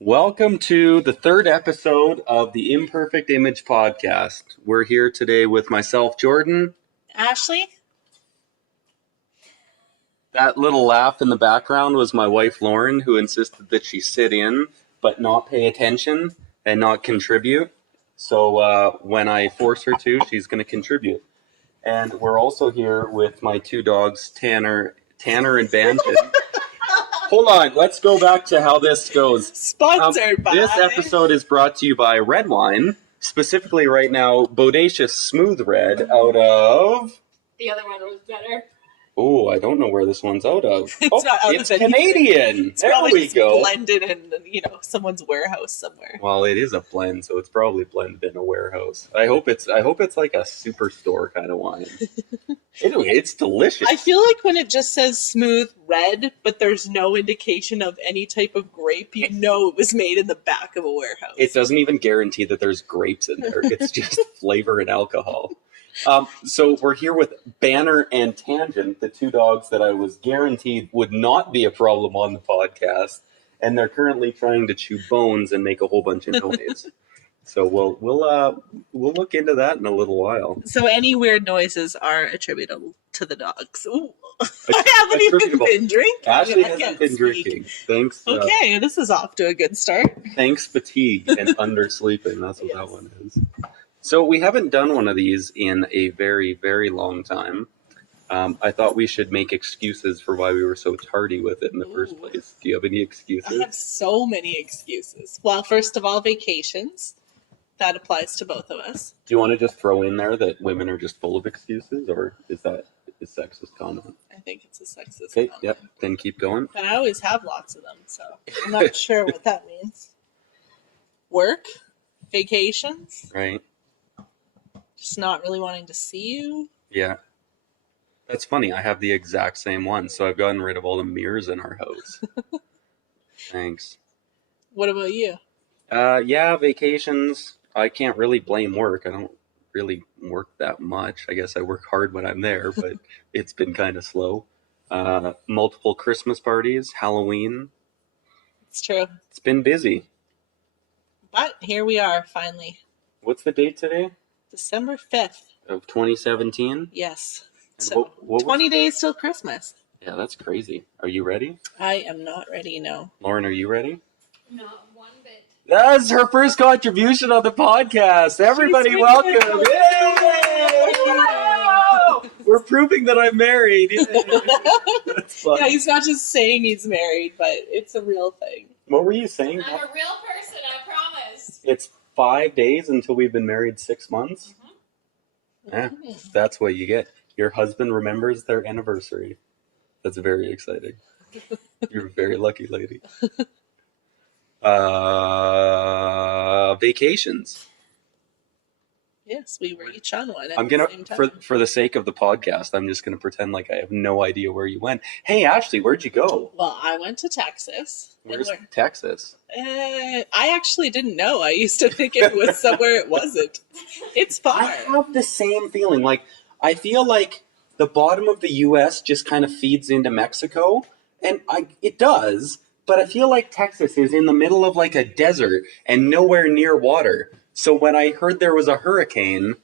Welcome to the third episode of the Imperfect Image podcast. We're here today with myself, Jordan. Ashley? That little laugh in the background was my wife, Lauren, who insisted that she sit in but not pay attention and not contribute. So when I force her to, she's going to contribute. And we're also here with my two dogs, Tanner and Banton. Hold on, let's go back to how this goes. Sponsored by... This episode is brought to you by Red Wine, specifically right now, Bodacious Smooth Red out of... The other one was better. Oh, I don't know where this one's out of. It's not out it's of Canadian. It's there probably we just go. blended in, someone's warehouse somewhere. Well, it is a blend, so it's probably blended in a warehouse. I hope it's like a superstore kind of wine. Anyway, it's delicious. I feel like when it just says smooth red, but there's no indication of any type of grape, you know it was made in the back of a warehouse. It doesn't even guarantee that there's grapes in there. It's just flavor and alcohol. So we're here with Banner and Tangent, the two dogs that I was guaranteed would not be a problem on the podcast, and they're currently trying to chew bones and make a whole bunch of noise. So we'll look into that in a little while. So any weird noises are attributable to the dogs. Ooh. I haven't even been drinking. Ashley hasn't been drinking. Thanks. Okay, this is off to a good start. Thanks, fatigue and undersleeping. That's what that one is. So we haven't done one of these in a very, very long time. I thought we should make excuses for why we were so tardy with it in the first place. Do you have any excuses? I have so many excuses. Well, first of all, vacations. That applies to both of us. Do you want to just throw in there that women are just full of excuses, or is that a sexist comment? I think it's a sexist Okay, comment. yep, then keep going. But I always have lots of them, so I'm not sure what that means. Work, vacations, Right, just not really wanting to see you. yeah. That's funny, I have the exact same one, so I've gotten rid of all the mirrors in our house. Thanks. What about you? Yeah, vacations. I can't really blame work. I don't really work that much. I guess I work hard when I'm there, but it's been kind of slow. Multiple Christmas parties, Halloween. It's true. It's been busy. But here we are, finally. What's the date today? December 5th. Of 2017? Yes. And So, what was- 20 days till Christmas. Yeah, that's crazy. Are you ready? I am not ready, no. Lauren, are you ready? Not one bit. That's her first contribution on the podcast. Everybody, She's welcome. really Yay! We're proving that I'm married. Yay. That's fun. Yeah, he's not just saying he's married, but it's a real thing. What were you saying? I'm a real person, I promise. It's 5 days until we've been married 6 months. Yeah, that's what you get. Your husband remembers their anniversary. That's very exciting. You're a very lucky lady. Vacations. Yes, we were each on one. At I'm the gonna, same time. for the sake of the podcast, I'm just gonna pretend like I have no idea where you went. Hey, Ashley, where'd you go? Well, I went to Texas. Where's Texas? I actually didn't know. I used to think it was somewhere it wasn't. It's far. I have the same feeling. Like, I feel like the bottom of the U.S. just kind of feeds into Mexico, and it does, but I feel like Texas is in the middle of like a desert and nowhere near water. So when I heard there was a hurricane,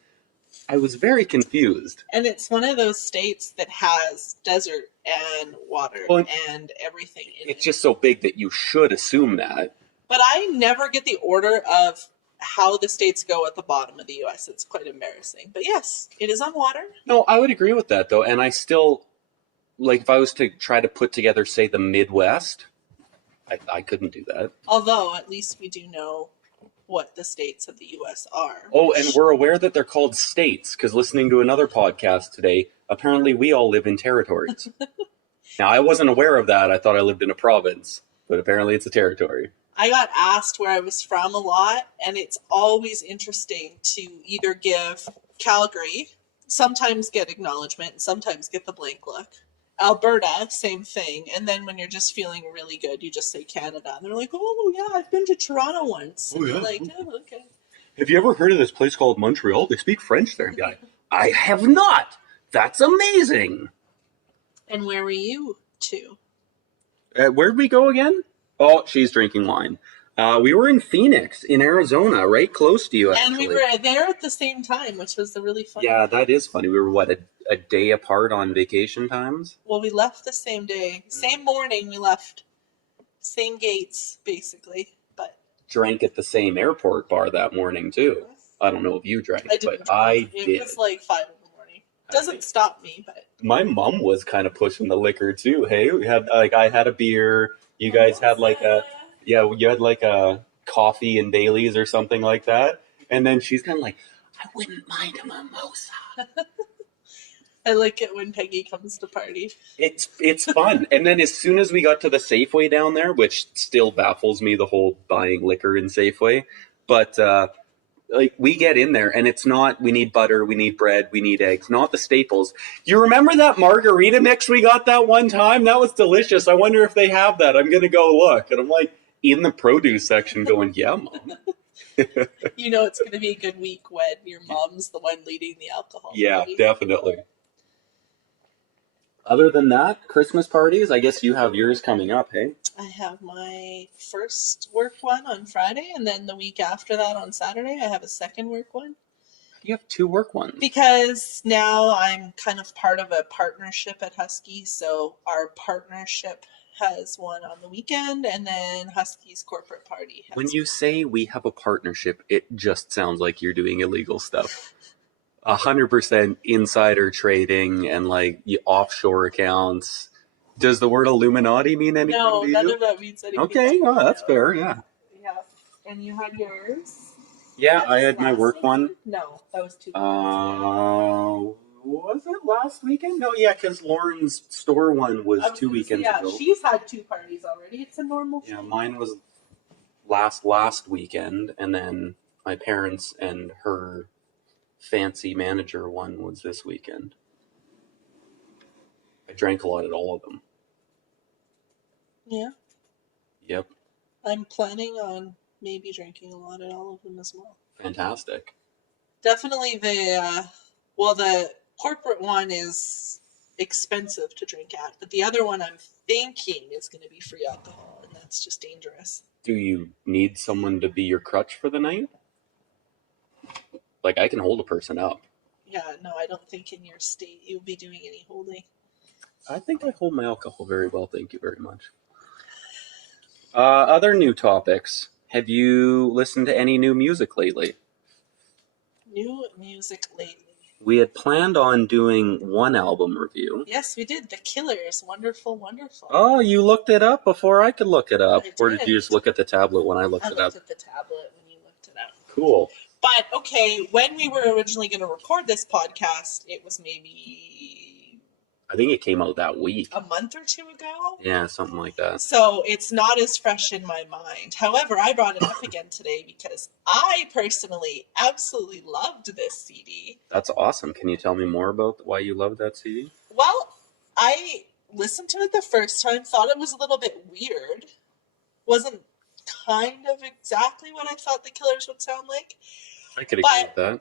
I was very confused. And it's one of those states that has desert and water Well, and everything in It's it. just so big that you should assume that. But I never get the order of how the states go at the bottom of the U.S. It's quite embarrassing. But yes, it is on water. No, I would agree with that, though. And I still, like, if I was to try to put together, say, the Midwest, I couldn't do that. Although, at least we do know what the states of the U.S. are. Oh, and we're aware that they're called states, because listening to another podcast today, apparently we all live in territories. Now, I wasn't aware of that. I thought I lived in a province, but apparently it's a territory. I got asked where I was from a lot, and it's always interesting to either give Calgary, sometimes get acknowledgement, and sometimes get the blank look. Alberta, same thing. And then when you're just feeling really good, you just say Canada. And they're like, oh, yeah, I've been to Toronto once. Oh, yeah. And like, oh, okay. Have you ever heard of this place called Montreal? They speak French there, guy. I have not. That's amazing. And where were you to? Where'd we go again? Oh, she's drinking wine. We were in Phoenix, in Arizona, right close to you, And actually. we were there at the same time, which was the really fun. Yeah, that is funny. We were, what, a day apart on vacation times? Well, we left the same day. Same morning we left. Same gates, basically. But Drank at the same airport bar that morning, too. I don't know if you drank, I didn't but I drive. It did. was like 5 in the morning. Doesn't stop me, but My mom was kind of pushing the liquor, too. Hey, we had, like, I had a beer. You guys had, like, you had, like, a coffee and Bailey's or something like that. And then she's kind of like, I wouldn't mind a mimosa. I like it when Peggy comes to party. It's fun. And then as soon as we got to the Safeway down there, which still baffles me, the whole buying liquor in Safeway, but like we get in there and it's not, we need butter, we need bread, we need eggs, not the staples. You remember that margarita mix we got that one time? That was delicious. I wonder if they have that. I'm going to go look. And I'm like in the produce section going, yeah, Mom. You know it's going to be a good week when your mom's the one leading the alcohol. Yeah, party. definitely. Other than that, Christmas parties, I guess you have yours coming up, hey? I have my first work one on Friday, and then the week after that on Saturday, I have a second work one. You have 2 work ones. Because now I'm kind of part of a partnership at Husky, so our partnership has one on the weekend, and then Husky's corporate party has When you say we have a partnership, it just sounds like you're doing illegal stuff. 100% insider trading and like offshore accounts. Does the word Illuminati mean anything No, to none you? of that means anything. Okay, to well, me, that's no. fair, yeah. Yeah, and you had yours? Yeah, That I was had my last work one. weekend? No, that was 2 weekends ago. Was it last weekend? No, yeah, because Lauren's store one was I was 2 gonna say, weekends yeah, ago. she's had 2 parties already. It's a normal Yeah, thing. mine was last weekend, and then my parents and her fancy manager one was this weekend. I drank a lot at all of them. Yeah, Yep, I'm planning on maybe drinking a lot at all of them as well. fantastic. Definitely the corporate one is expensive to drink at, but the other one I'm thinking is going to be free alcohol, and that's just dangerous. Do you need someone to be your crutch for the night? Like, I can hold a person up. Yeah, no, I don't think in your state you'll be doing any holding. I think I hold my alcohol very well, thank you very much. Other new topics. Have you listened to any new music lately? New music lately. We had planned on doing one album review. Yes, we did. The Killers. Wonderful, wonderful. Oh, you looked it up before I could look it up? I Or did you did. just look at the tablet when I looked I it looked up? at the tablet when you looked it up. Cool. But okay, when we were originally going to record this podcast, it was maybe I think it came out that week. a month or 2 ago. Yeah, something like that. So it's not as fresh in my mind. However, I brought it up again today because I personally absolutely loved this CD. That's awesome. Can you tell me more about why you love that CD? Well, I listened to it the first time, thought it was a little bit weird. Wasn't kind of exactly what I thought the Killers would sound like. I could agree with that.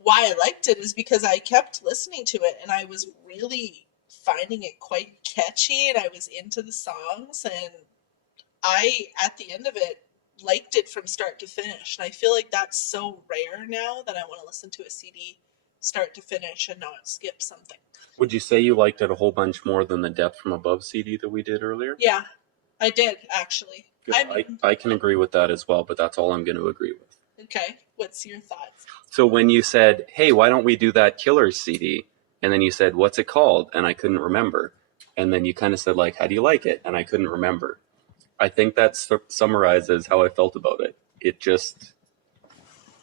Why I liked it is because I kept listening to it and I was really finding it quite catchy and I was into the songs, and I, at the end of it, liked it from start to finish. And I feel like that's so rare now that I want to listen to a CD start to finish and not skip something. Would you say you liked it a whole bunch more than the Depth from Above CD that we did earlier? Yeah, I did actually. I can agree with that as well, but that's all I'm going to agree with. Okay, what's your thoughts? So when you said, hey, why don't we do that Killers CD? And then you said, what's it called? And I couldn't remember. And then you kind of said, like, how do you like it? And I couldn't remember. I think that summarizes how I felt about it. It just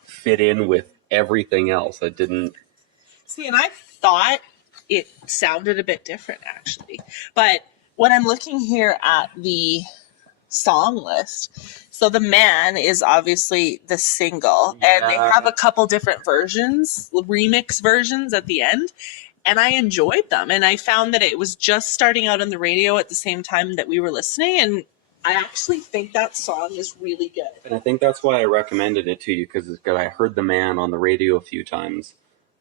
fit in with everything else. I didn't... See, and I thought it sounded a bit different actually. But when I'm looking here at the song list, so The Man is obviously the single, and they Yeah. have a couple different versions, remix versions at the end, and I enjoyed them. And I found that it was just starting out on the radio at the same time that we were listening, and I actually think that song is really good. And I think that's why I recommended it to you, because I heard The Man on the radio a few times.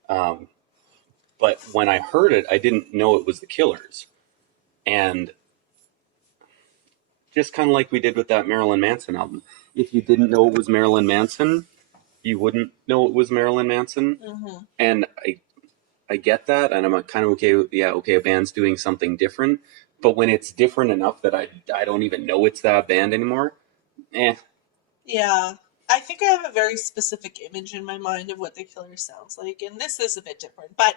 But when I heard it, I didn't know it was the Killers. And Just kind of like we did with that Marilyn Manson album. If you didn't know it was Marilyn Manson, you wouldn't know it was Marilyn Manson. Mm-hmm. And I get that, and I'm kind of okay with, a band's doing something different. But when it's different enough that I don't even know it's that band anymore, Yeah. I think I have a very specific image in my mind of what The Killers sounds like, and this is a bit different. But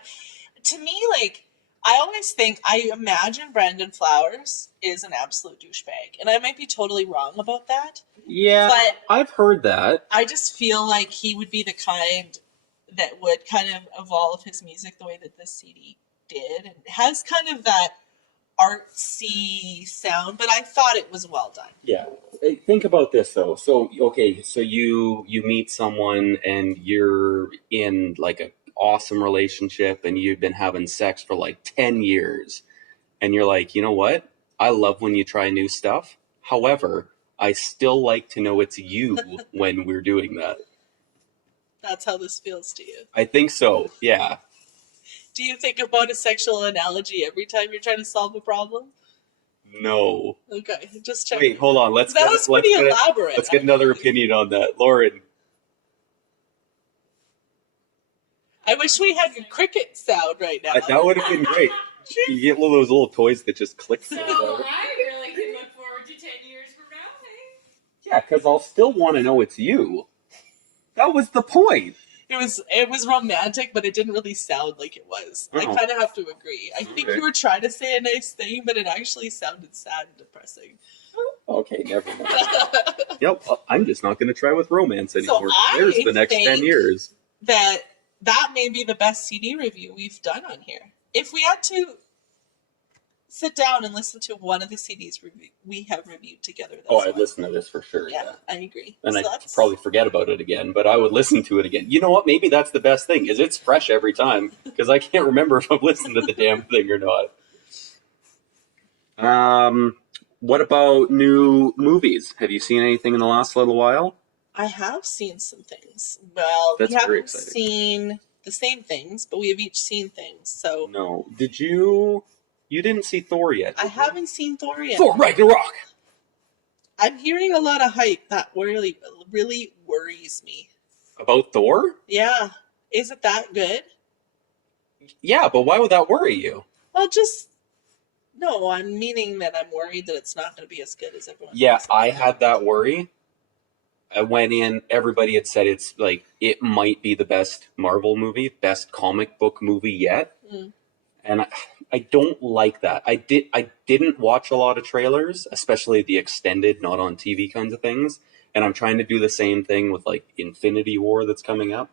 to me, like, I imagine Brandon Flowers is an absolute douchebag, and I might be totally wrong about that. Yeah, But I've heard that. I just feel like he would be the kind that would kind of evolve his music the way that this CD did, and has kind of that artsy sound, but I thought it was well done. Yeah. Think about this though. So you meet someone and you're in like an awesome relationship and you've been having sex for like 10 years and you're like, you know what? I love when you try new stuff. However, I still like to know it's you when we're doing that. That's how this feels to you. I think so. Yeah. Do you think about a sexual analogy every time you're trying to solve a problem? No. Okay, just check. Wait, hold on. That was pretty elaborate. Let's get another opinion on that. Lauren. I wish we had your cricket sound right now. That would have been great. You get one of those little toys that just clicks. So I really can look forward to 10 years from now. Hey? Yeah, because I'll still want to know it's you. That was the point. It was romantic, but it didn't really sound like it was. I Oh. kind of have to agree. I think Okay. you were trying to say a nice thing, but it actually sounded sad and depressing. Okay, never mind. Yep, I'm just not going to try with romance anymore. I There's the next think- 10 years. that may be the best CD review we've done on here. If we had to sit down and listen to one of the CDs we have reviewed together, that's Oh, I'd one. listen to this for sure. Yeah, I agree. And So I'd that's- probably forget about it again, but I would listen to it again. You know what? Maybe that's the best thing, is it's fresh every time, because I can't remember if I've listened to the damn thing or not. What about new movies? Have you seen anything in the last little while? I have seen some things. Well, That's we very haven't exciting. seen the same things, but we have each seen things. So No. Did you? You didn't see Thor yet. I did you? haven't seen Thor yet. Thor Ragnarok. I'm hearing a lot of hype that really worries me. About Thor? Yeah. Is it that good? Yeah, but why would that worry you? Well, no, I'm meaning that I'm worried that it's not going to be as good as everyone Yeah, thinks. I had that worry. I went in, everybody had said it's like, it might be the best Marvel movie, best comic book movie yet. Mm. And I don't like that. I didn't watch a lot of trailers, especially the extended, not on TV kinds of things. And I'm trying to do the same thing with like Infinity War that's coming up.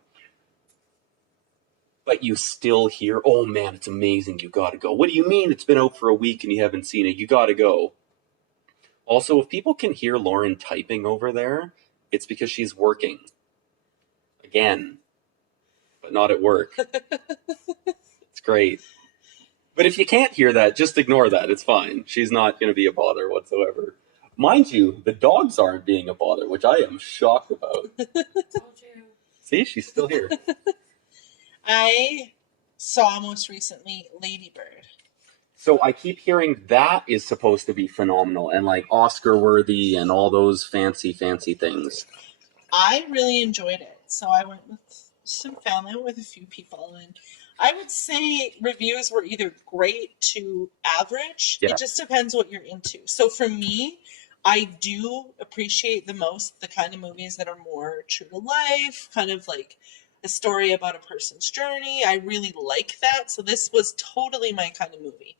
But you still hear, oh man, it's amazing, you gotta go. What do you mean it's been out for a week and you haven't seen it? You gotta go. Also, if people can hear Lauren typing over there, it's because she's working. Again. But not at work. It's great. But if you can't hear that, just ignore that. It's fine. She's not going to be a bother whatsoever. Mind you, the dogs aren't being a bother, which I am shocked about. Told you. See, she's still here. I saw most recently Lady Bird. So I keep hearing that is supposed to be phenomenal and like Oscar worthy and all those fancy things. I really enjoyed it. So I went with some family, I went with a few people, and I would say reviews were either great to average. Yeah. It just depends what you're into. So for me, I do appreciate the most the kind of movies that are more true to life, kind of like a story about a person's journey. I really like that. So this was totally my kind of movie.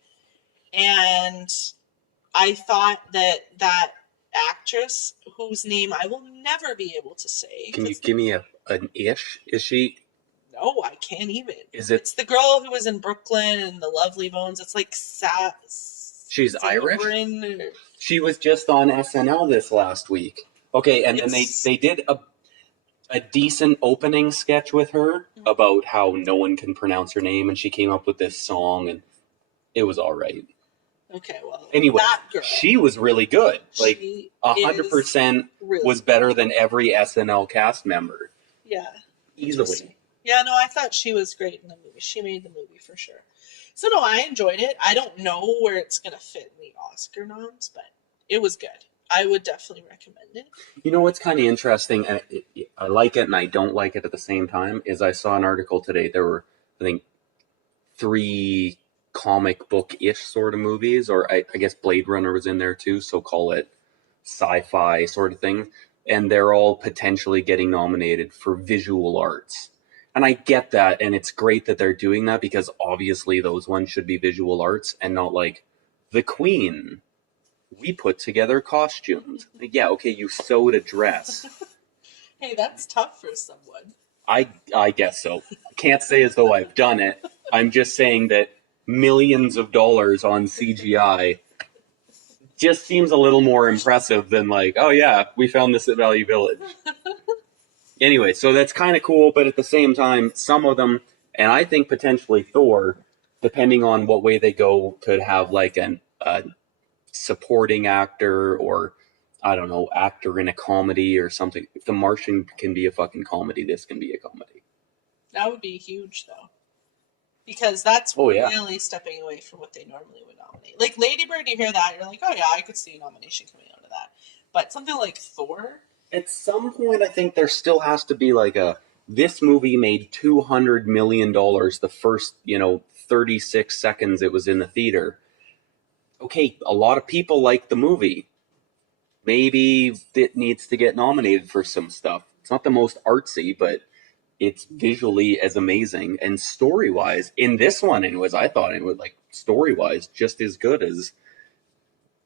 And I thought that actress, whose name I will never be able to say. Can you 'cause- give me an ish? Is she? No, I can't even. Is it? It's the girl who was in Brooklyn and the Lovely Bones. It's like She's Irish? Sabrin or- She was just on SNL this last week. Okay, and then It's- they did a decent opening sketch with her Mhm. about how no one can pronounce her name, and she came up with this song, and it was all right. Okay, well, Anyway, that girl. she was really good. Like she 100% is really, was better than every SNL cast member, yeah. easily. Yeah, no, I thought she was great in the movie. She made the movie for sure. So no, I enjoyed it. I don't know where it's gonna fit in the Oscar noms, but it was good. I would definitely recommend it. You know what's kind of interesting, and I like it and I don't like it at the same time, is I saw an article today. There were, I think, 3 comic book-ish sort of movies, or I guess Blade Runner was in there too, so call it sci-fi sort of thing. And they're all potentially getting nominated for visual arts. And I get that, and it's great that they're doing that because obviously those ones should be visual arts and not like The Queen. We put together costumes. Yeah, okay, you sewed a dress. Hey, that's tough for someone. I guess so. Can't say as though I've done it. I'm just saying that millions of dollars on CGI just seems a little more impressive than like, oh yeah, we found this at Value Village. Anyway, so that's kind of cool, but at the same time, some of them, and I think potentially Thor, depending on what way they go, could have like a supporting actor or, I don't know, actor in a comedy or something. If The Martian can be a fucking comedy, this can be a comedy. That would be huge, though. Because that's Oh, yeah. really stepping away from what they normally would nominate. Like Lady Bird, you hear that, you're like, oh yeah, I could see a nomination coming out of that. But something like Thor, At some point, I think there still has to be like this movie made $200 million the first, 36 seconds it was in the theater. Okay, a lot of people like the movie. Maybe it needs to get nominated for some stuff. It's not the most artsy, but it's visually as amazing and story-wise. In this one, anyways, I thought it was like story-wise just as good as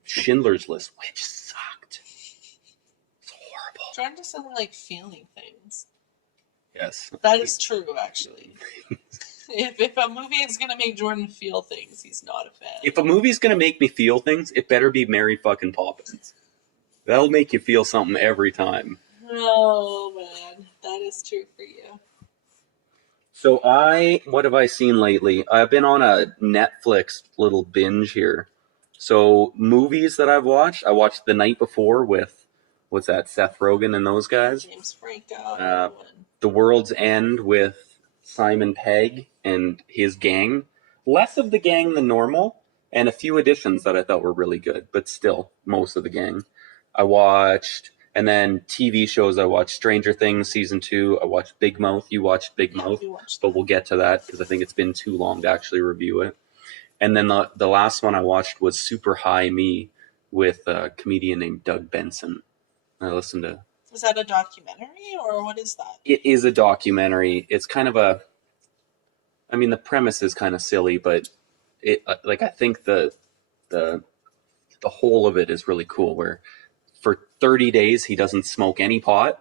Schindler's List, which sucked. It's horrible. Jordan doesn't like feeling things. Yes. That is true, actually. if a movie is going to make Jordan feel things, he's not a fan. If a movie's gonna make me feel things, it better be Mary fucking Poppins. That'll make you feel something every time. Oh, man. That is true for you. So what have I seen lately? I've been on a Netflix little binge here. So movies that I've watched, I watched The Night Before with, what's that, Seth Rogen and those guys. James Franco. Uh, The World's End with Simon Pegg and his gang. Less of the gang than normal, and a few additions that I thought were really good, but still, most of the gang. I watched, and then TV shows, I watched Stranger Things Season 2, I watched Big Mouth, you watched Big Mouth, You watched but we'll get to that because I think it's been too long to actually review it. And then the last one I watched was Super High Me with a comedian named Doug Benson. I listened to... Is that a documentary, or what is that? It is a documentary. It's kind of the premise is kind of silly, but I think the whole of it is really cool, where for 30 days he doesn't smoke any pot,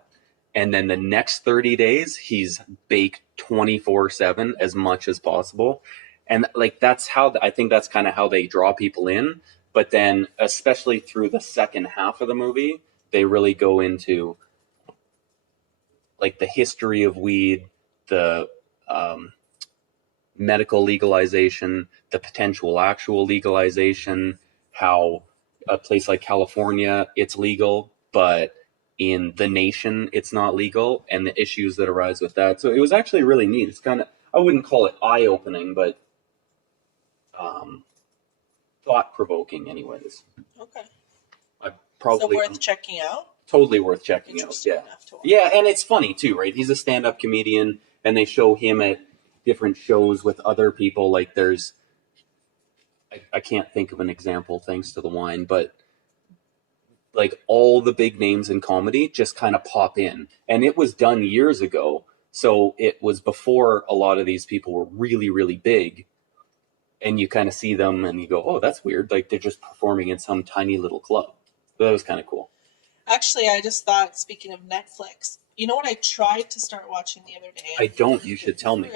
and then the next 30 days he's baked 24/7 as much as possible. And that's how I think that's kind of how they draw people in. But then, especially through the second half of the movie, they really go into the history of weed, the medical legalization, the potential actual legalization, how a place like California, it's legal, but in the nation, it's not legal, and the issues that arise with that. So it was actually really neat. It's kind of, I wouldn't call it eye-opening, but thought-provoking anyways. Okay. I probably... So worth checking out? Totally worth checking out, Interesting yeah. enough to watch. Yeah, and it's funny too, right? He's a stand-up comedian, and they show him at different shows with other people. Like there's, I can't think of an example thanks to the wine, but like all the big names in comedy just kind of pop in. And it was done years ago, so it was before a lot of these people were really, really big. And you kind of see them and you go, oh, that's weird. Like they're just performing in some tiny little club. So that was kind of cool. Actually, I just thought, speaking of Netflix, you know what I tried to start watching the other day? I don't. You should tell me.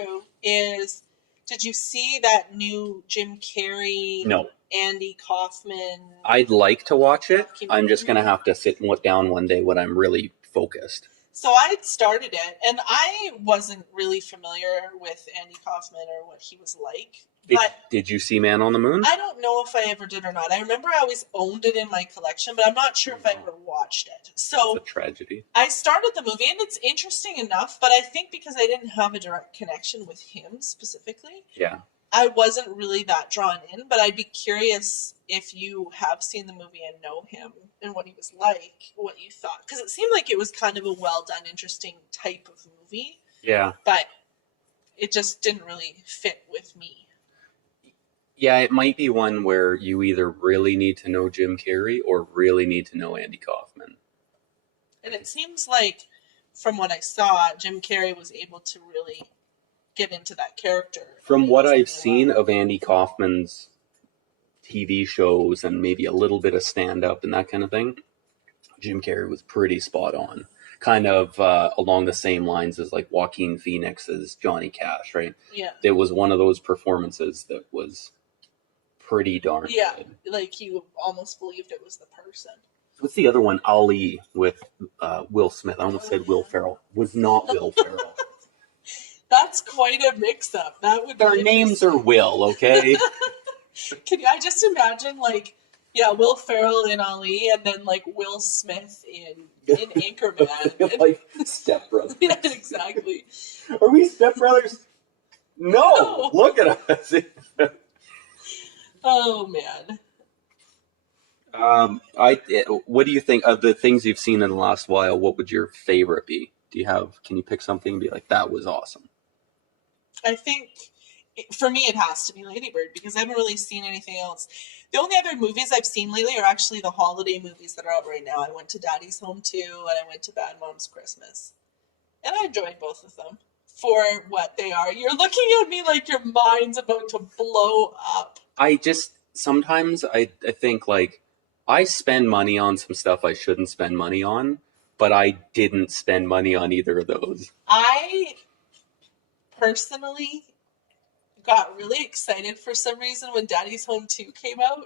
Did you see that new Jim Carrey, No. Andy Kaufman? I'd like to watch it. I'm just going to have to sit down one day when I'm really focused. So I started it, and I wasn't really familiar with Andy Kaufman or what he was like. But Did you see Man on the Moon? I don't know if I ever did or not. I remember I always owned it in my collection, but I'm not sure if I ever watched it. So It's a tragedy. I started the movie, and it's interesting enough, but I think because I didn't have a direct connection with him specifically, Yeah. I wasn't really that drawn in, but I'd be curious if you have seen the movie and know him and what he was like, what you thought. Because it seemed like it was kind of a well done, interesting type of movie, Yeah. but it just didn't really fit with me. Yeah, it might be one where you either really need to know Jim Carrey or really need to know Andy Kaufman. And it seems like, from what I saw, Jim Carrey was able to really get into that character. From what really I've seen well. of Andy Kaufman's TV shows and maybe a little bit of stand-up and that kind of thing, Jim Carrey was pretty spot on. Kind of along the same lines as like Joaquin Phoenix's Johnny Cash, right? Yeah. It was one of those performances that was pretty darn Yeah, good. like you almost believed it was the person. What's the other one? Ali with Will Smith. I almost said Will Ferrell. Was not Will Ferrell. That's quite a mix-up. That would. Their be names are Will, okay? I just imagine like, yeah, Will Ferrell in Ali, and then like Will Smith in Anchorman. Like stepbrothers. Yeah, exactly. Are we stepbrothers? No. No. Look at us. Oh man. What do you think of the things you've seen in the last while? What would your favorite be? Can you pick something and be like, that was awesome? I think for me it has to be Lady Bird because I haven't really seen anything else. The only other movies I've seen lately are actually the holiday movies that are out right now. I went to Daddy's Home 2 and I went to Bad Moms Christmas. And I enjoyed both of them for what they are. You're looking at me like your mind's about to blow up. Sometimes I think like, I spend money on some stuff I shouldn't spend money on, but I didn't spend money on either of those. I personally got really excited for some reason when Daddy's Home 2 came out.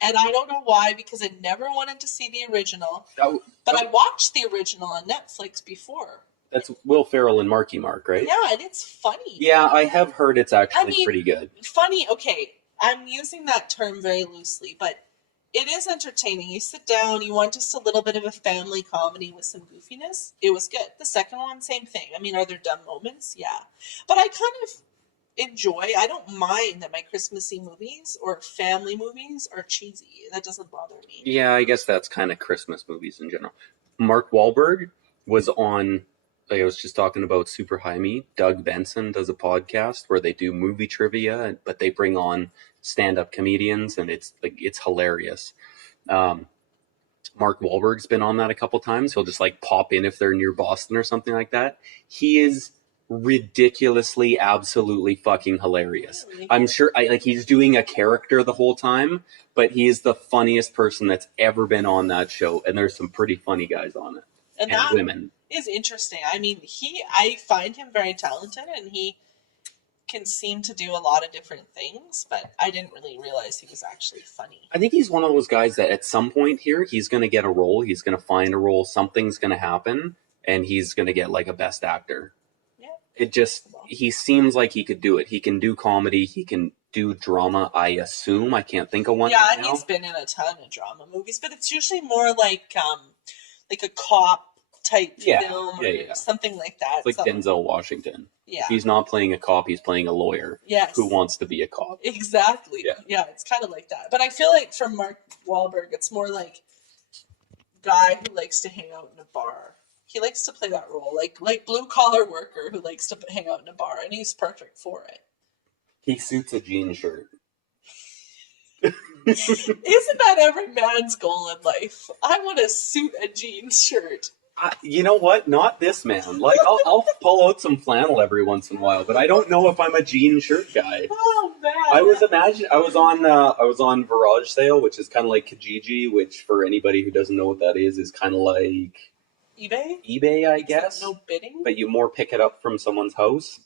And I don't know why, because I never wanted to see the original. But I watched the original on Netflix before. That's Will Ferrell and Marky Mark, right? Yeah, and it's funny. Yeah, I have heard it's actually pretty good. Funny, okay. I'm using that term very loosely, but it is entertaining. You sit down, you want just a little bit of a family comedy with some goofiness. It was good. The second one, same thing. I mean, are there dumb moments? Yeah. But I kind of I don't mind that my Christmassy movies or family movies are cheesy. That doesn't bother me. Yeah, I guess that's kind of Christmas movies in general. Mark Wahlberg was on, like I was just talking about Super High Me. Doug Benson does a podcast where they do movie trivia, but they bring on stand-up comedians, and it's hilarious. Mark Wahlberg's been on that a couple times. He'll just like pop in if they're near Boston or something like that. He is ridiculously, absolutely fucking hilarious. Really? I'm sure he's doing a character the whole time, but he is the funniest person that's ever been on that show, and there's some pretty funny guys on it. And that women. Is interesting. I mean, I find him very talented, and he can seem to do a lot of different things, but I didn't really realize he was actually funny. I think he's one of those guys that at some point here, he's going to get a role, he's going to find a role, something's going to happen, and he's going to get like a best actor. Yeah. He seems like he could do it. He can do comedy, he can do drama, I assume. I can't think of one right now. He's been in a ton of drama movies, but it's usually more like a cop type film or something like that. It's like Denzel Washington. Yeah. He's not playing a cop, he's playing a lawyer. Yes. Who wants to be a cop. Exactly. Yeah, it's kind of like that. But I feel like for Mark Wahlberg, it's more like guy who likes to hang out in a bar. He likes to play that role, like blue collar worker who likes to hang out in a bar, and he's perfect for it. He suits a jean shirt. Isn't that every man's goal in life? I want to suit a jeans shirt. You know what? Not this man. Like I'll pull out some flannel every once in a while, but I don't know if I'm a jean shirt guy. Oh man! I was on Garage Sale, which is kind of like Kijiji, which for anybody who doesn't know what that is kind of like eBay, I guess. No bidding. But you more pick it up from someone's house.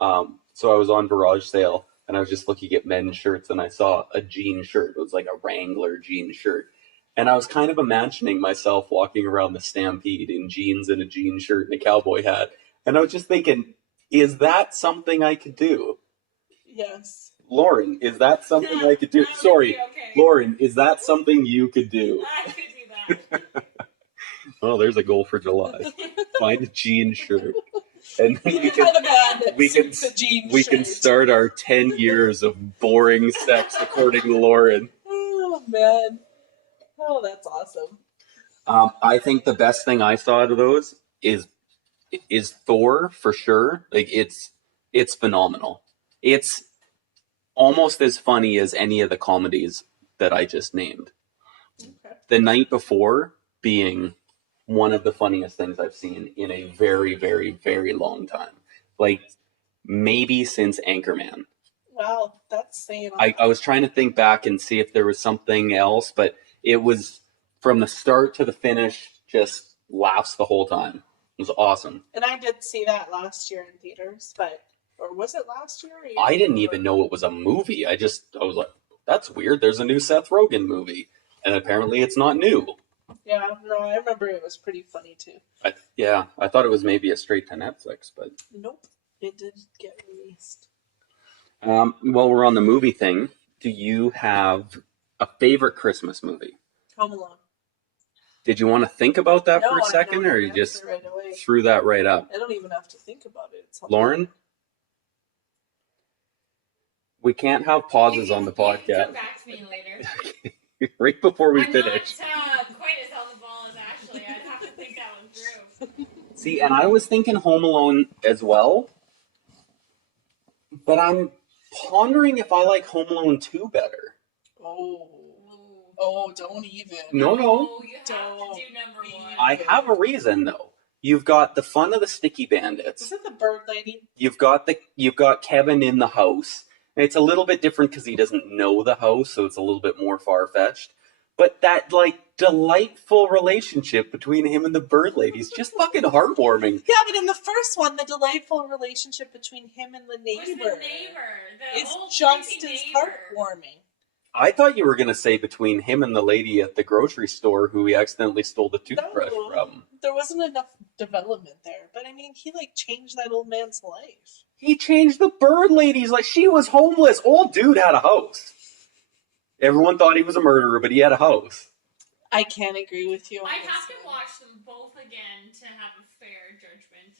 So I was on Garage Sale, and I was just looking at men's shirts, and I saw a jean shirt. It was like a Wrangler jean shirt. And I was kind of imagining myself walking around the Stampede in jeans and a jean shirt and a cowboy hat. And I was just thinking, is that something I could do? Yes. Lauren, is that something I could do? Sorry, okay. Lauren, is that something you could do? I could do that. Oh, there's a goal for July. Find a jean shirt. And then You're we the kind can of man that we can- suits a jean we can shirt. start our 10 years of boring sex according to Lauren. Oh man. Oh, that's awesome. I think the best thing I saw out of those is Thor for sure. Like it's phenomenal. It's almost as funny as any of the comedies that I just named. Okay. The Night Before being one of the funniest things I've seen in a very, very, very long time. Like maybe since Anchorman. Wow, that's saying a I lot. was trying to think back and see if there was something else, but it was from the start to the finish, just laughs the whole time. It was awesome. And I did see that last year in theaters, or was it last year? Or year I didn't before? even know it was a movie. I was like, that's weird. There's a new Seth Rogen movie. And apparently it's not new. Yeah, no, I remember it was pretty funny too. I thought it was maybe a straight to Netflix, but Nope, it didn't get released. while we're on the movie thing, do you have a favorite Christmas movie? Home Alone. Did you want to think about that No, for a I second, know or the you just answer right away. threw that right up? I don't even have to think about it. It's Home Lauren? Alone. We can't have pauses on the You can podcast. come back to me later. Right before we I'm finish. not quite as on the ball as Ashley. I'd have to think that one through. See, and I was thinking Home Alone as well, but I'm pondering if I like Home Alone 2 better. Oh, don't even. No. You have Don't to do number one. I have a reason though. You've got the fun of the Sticky Bandits. Is it the bird lady? You've got Kevin in the house. And it's a little bit different because he doesn't know the house, so it's a little bit more far fetched. But that delightful relationship between him and the bird lady is just fucking heartwarming. Yeah, but in the first one, the delightful relationship between him and the Who's neighbor the neighbor? The is old just creepy as neighbor. heartwarming. I thought you were gonna say between him and the lady at the grocery store who he accidentally stole the toothbrush No. from. There wasn't enough development there, but I mean, he changed that old man's life. He changed the bird lady's like she was homeless. Old dude had a house. Everyone thought he was a murderer, but he had a house. I can't agree with you. On I'd this have to one. watch them both again to have a fair judgment.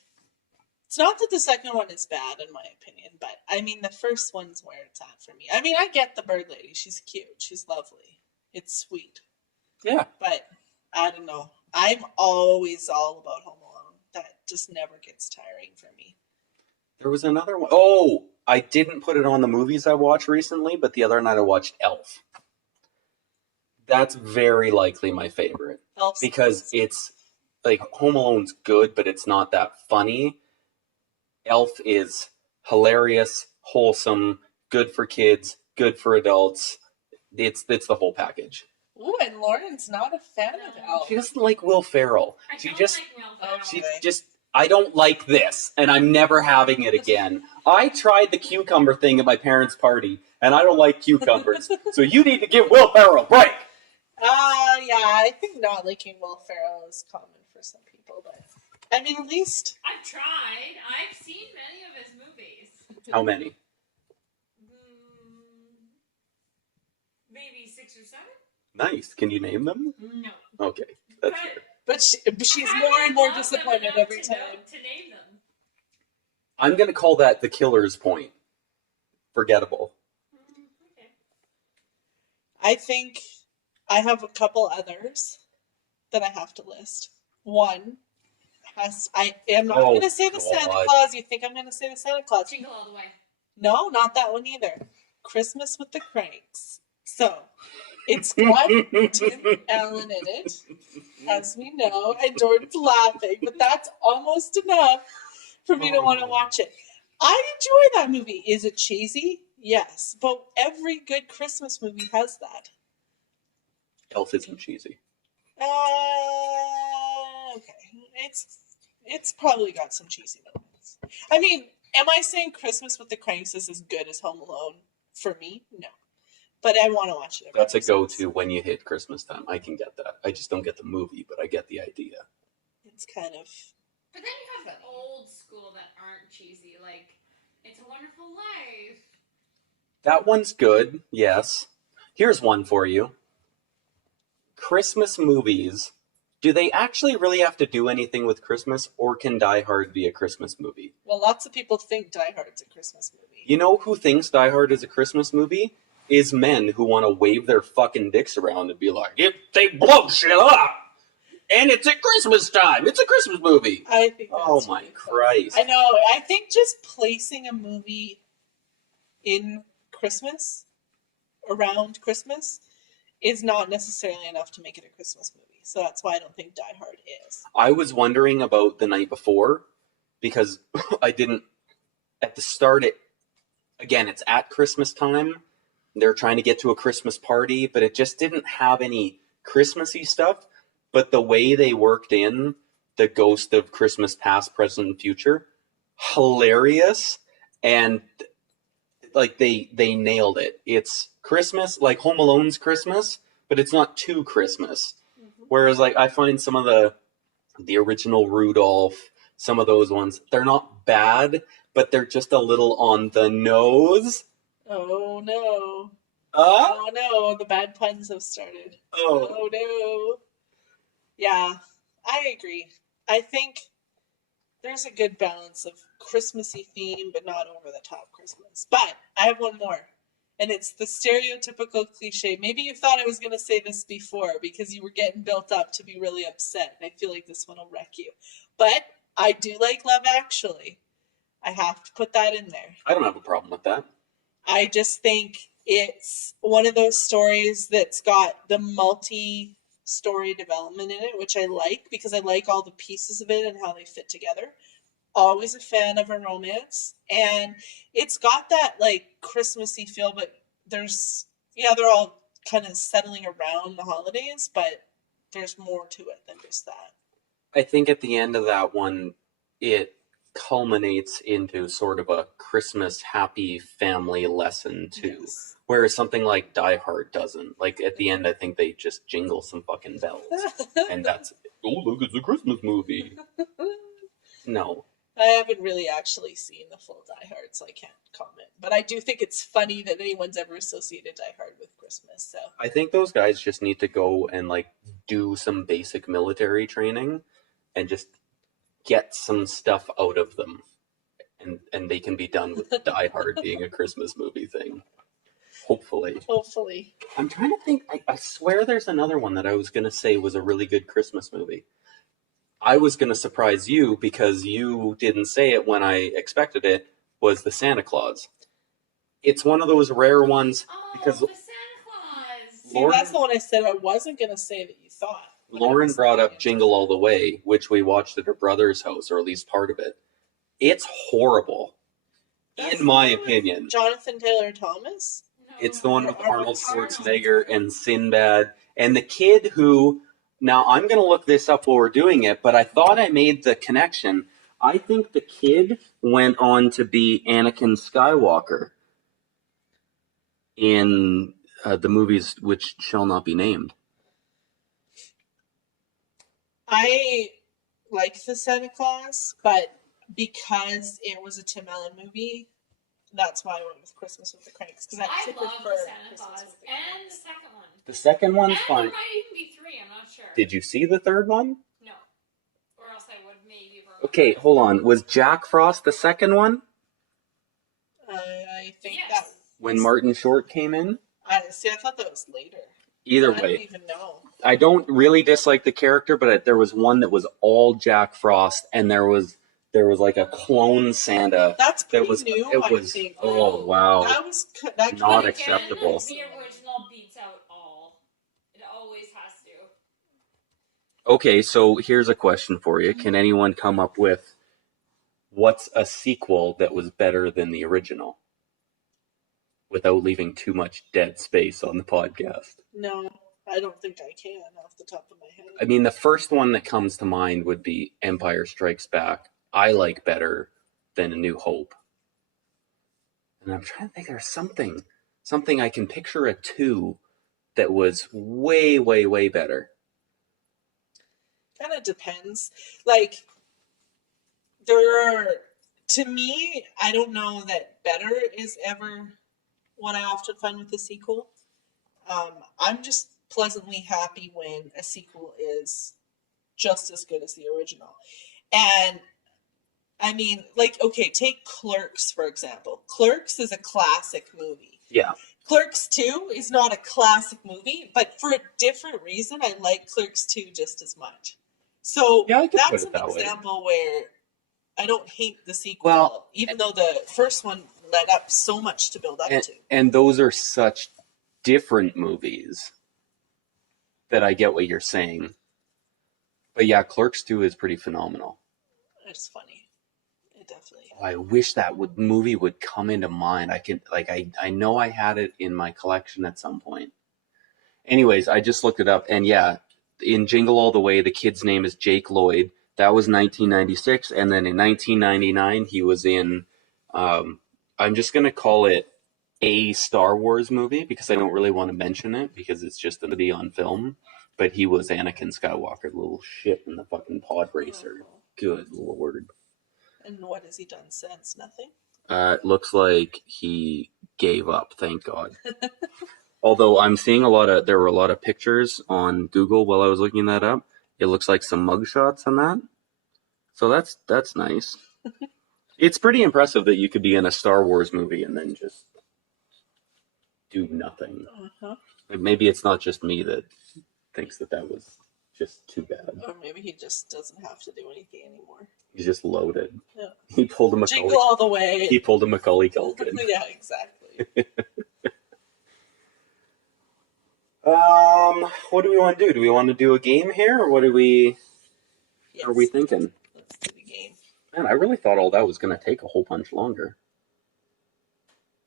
It's not that the second one is bad, in my opinion, but I mean, the first one's where it's at for me. I mean, I get the bird lady. She's cute. She's lovely. It's sweet. Yeah. But I don't know. I'm always all about Home Alone. That just never gets tiring for me. There was another one. Oh, I didn't put it on the movies I watched recently, but the other night I watched Elf. That's very likely my favorite Elf's because it's like Home Alone's good, but it's not that funny. Elf is hilarious, wholesome, good for kids, good for adults. It's the whole package. Ooh, and Lauren's not a fan of Elf. She doesn't like Will Ferrell. I She don't just like Will Ferrell. She Okay. just, I don't like this, and I'm never having it again. I tried the cucumber thing at my parents' party, and I don't like cucumbers. So you need to give Will Ferrell a break. Yeah, I think not liking Will Ferrell is common for some people, but I mean, at least I've tried. I've seen many of his movies. How many? Maybe 6 or 7? Nice. Can you name them? No. Okay, that's But fair. but she's I more and haven't more loved them disappointed enough every to know- time. to name them. I'm going to call that the killer's point. Forgettable. Okay. I think I have a couple others that I have to list. One I am not Oh, going to say the Santa God. Claus. You think I'm going to say the Santa Claus? Jingle all the way. No, not that one either. Christmas with the Cranks. So it's got Tim Allen in it, as we know, and Jordan's laughing, but that's almost enough for me to want to watch it. I enjoy that movie. Is it cheesy? Yes, but every good Christmas movie has that. Elf isn't cheesy. Okay, it's probably got some cheesy moments. I mean, am I saying Christmas with the Cranks is as good as Home Alone for me? No, but I want to watch it. Every That's a Christmas. go-to when you hit Christmas time. I can get that. I just don't get the movie, but I get the idea. It's kind of But then you have the old school that aren't cheesy, like It's a Wonderful Life. That one's good, yes. Here's one for you. Christmas movies do they actually really have to do anything with Christmas, or can Die Hard be a Christmas movie? Well, lots of people think Die Hard's a Christmas movie. You know who thinks Die Hard is a Christmas movie? Is men who want to wave their fucking dicks around and be like, if they blow shit up, and it's at Christmas time, it's a Christmas movie. I think that's Oh my really funny. Christ. I know. I think just placing a movie in Christmas, around Christmas, is not necessarily enough to make it a Christmas movie. So that's why I don't think Die Hard is. I was wondering about The Night Before, because I didn't, at the start, it's at Christmas time. They're trying to get to a Christmas party, but it just didn't have any Christmassy stuff. But the way they worked in the ghost of Christmas past, present, and future, hilarious. And like they nailed it. It's Christmas, like Home Alone's Christmas, but it's not too Christmas. Mm-hmm. Whereas like I find some of the original Rudolph, some of those ones, they're not bad, but they're just a little on the nose. Oh no. Oh no, the bad puns have started. Oh no. Yeah, I agree. I think there's a good balance of Christmassy theme, but not over the top Christmas. But I have one more. And it's the stereotypical cliche. Maybe you thought I was going to say this before because you were getting built up to be really upset. And I feel like this one will wreck you. But I do like Love Actually. I have to put that in there. I don't have a problem with that. I just think it's one of those stories that's got the multi-story development in it, which I like because I like all the pieces of it and how they fit together. Always a fan of a romance, and it's got that like Christmassy feel, but they're all kind of settling around the holidays, but there's more to it than just that. I think at the end of that one, it culminates into sort of a Christmas happy family lesson too. Yes. Whereas something like Die Hard doesn't. Like at the end, I think they just jingle some fucking bells, and that's look, it's a Christmas movie. No. I haven't really actually seen the full Die Hard, so I can't comment. But I do think it's funny that anyone's ever associated Die Hard with Christmas. So I think those guys just need to go and like do some basic military training and just get some stuff out of them, and they can be done with Die Hard being a Christmas movie thing. Hopefully. I'm trying to think. I swear there's another one that I was going to say was a really good Christmas movie. I was going to surprise you because you didn't say it when I expected it, was The Santa Claus. It's one of those rare ones because the Santa Claus. See, that's the one I said I wasn't going to say that you thought. Lauren brought up Jingle All the Way, which we watched at her brother's house, or at least part of it. It's horrible, in my opinion. Jonathan Taylor Thomas? No. It's the one with Arnold Arnold Schwarzenegger and Sinbad. And the kid who... Now, I'm going to look this up while we're doing it, but I thought I made the connection. I think the kid went on to be Anakin Skywalker in the movies which shall not be named. I like the Santa Claus, but because it was a Tim Allen movie, that's why I went with Christmas with the Cranks. Because I I actually love prefer the Santa Christmas Claus with the and Cranks. the second one. The second one's And fine. there might even be 3, I'm not sure. Did you see the third one? No. Or else I would maybe have Okay, hold on. Was Jack Frost the second one? I think Yes. that When Martin Short came in? I thought that was later. Either I don't way. even know. I don't really dislike the character, but there was one that was all Jack Frost, and there was like a clone Santa. That's pretty was new. it I was think. oh wow. That Not came acceptable. The original beats out all. It always has to. Okay, so here's a question for you. Can anyone come up with what's a sequel that was better than the original? Without leaving too much dead space on the podcast. No, I don't think I can off the top of my head. I mean, the first one that comes to mind would be Empire Strikes Back. I like better than A New Hope. And I'm trying to think there's something I can picture a 2 that was way, way, way better. Kind of depends. Like, to me, I don't know that better is ever what I often find with a sequel. I'm just pleasantly happy when a sequel is just as good as the original. And I mean, like, okay, take Clerks, for example. Clerks is a classic movie. Yeah. Clerks 2 is not a classic movie, but for a different reason, I like Clerks 2 just as much. So Yeah, I could put that's it an that way. example where I don't hate the sequel, Well, even though the first one led up so much to build up to. And those are such different movies that I get what you're saying. But yeah, Clerks 2 is pretty phenomenal. It's funny. It definitely. I wish that movie would come into mind. I know I had it in my collection at some point. Anyways, I just looked it up, and yeah, in Jingle All the Way, the kid's name is Jake Lloyd. That was 1996, and then in 1999, he was in, I'm just going to call it a Star Wars movie, because I don't really want to mention it, because it's just going to be on film, but he was Anakin Skywalker, the little shit in the fucking pod racer. Good lord. And what has he done since? Nothing? It looks like he gave up, thank God. Although I'm seeing there were a lot of pictures on Google while I was looking that up. It looks like some mugshots on that. So that's nice. It's pretty impressive that you could be in a Star Wars movie and then just do nothing. Uh-huh. Like, maybe it's not just me that thinks that was just too bad. Or maybe he just doesn't have to do anything anymore. He's just loaded. Yeah. He pulled a Macaulay. Jingle all the way. He pulled a Macaulay Culkin. Yeah, exactly. What do we want to do? Do we want to do a game here, or what are we Yes. thinking? Let's do the game. Man, I really thought all that was going to take a whole bunch longer.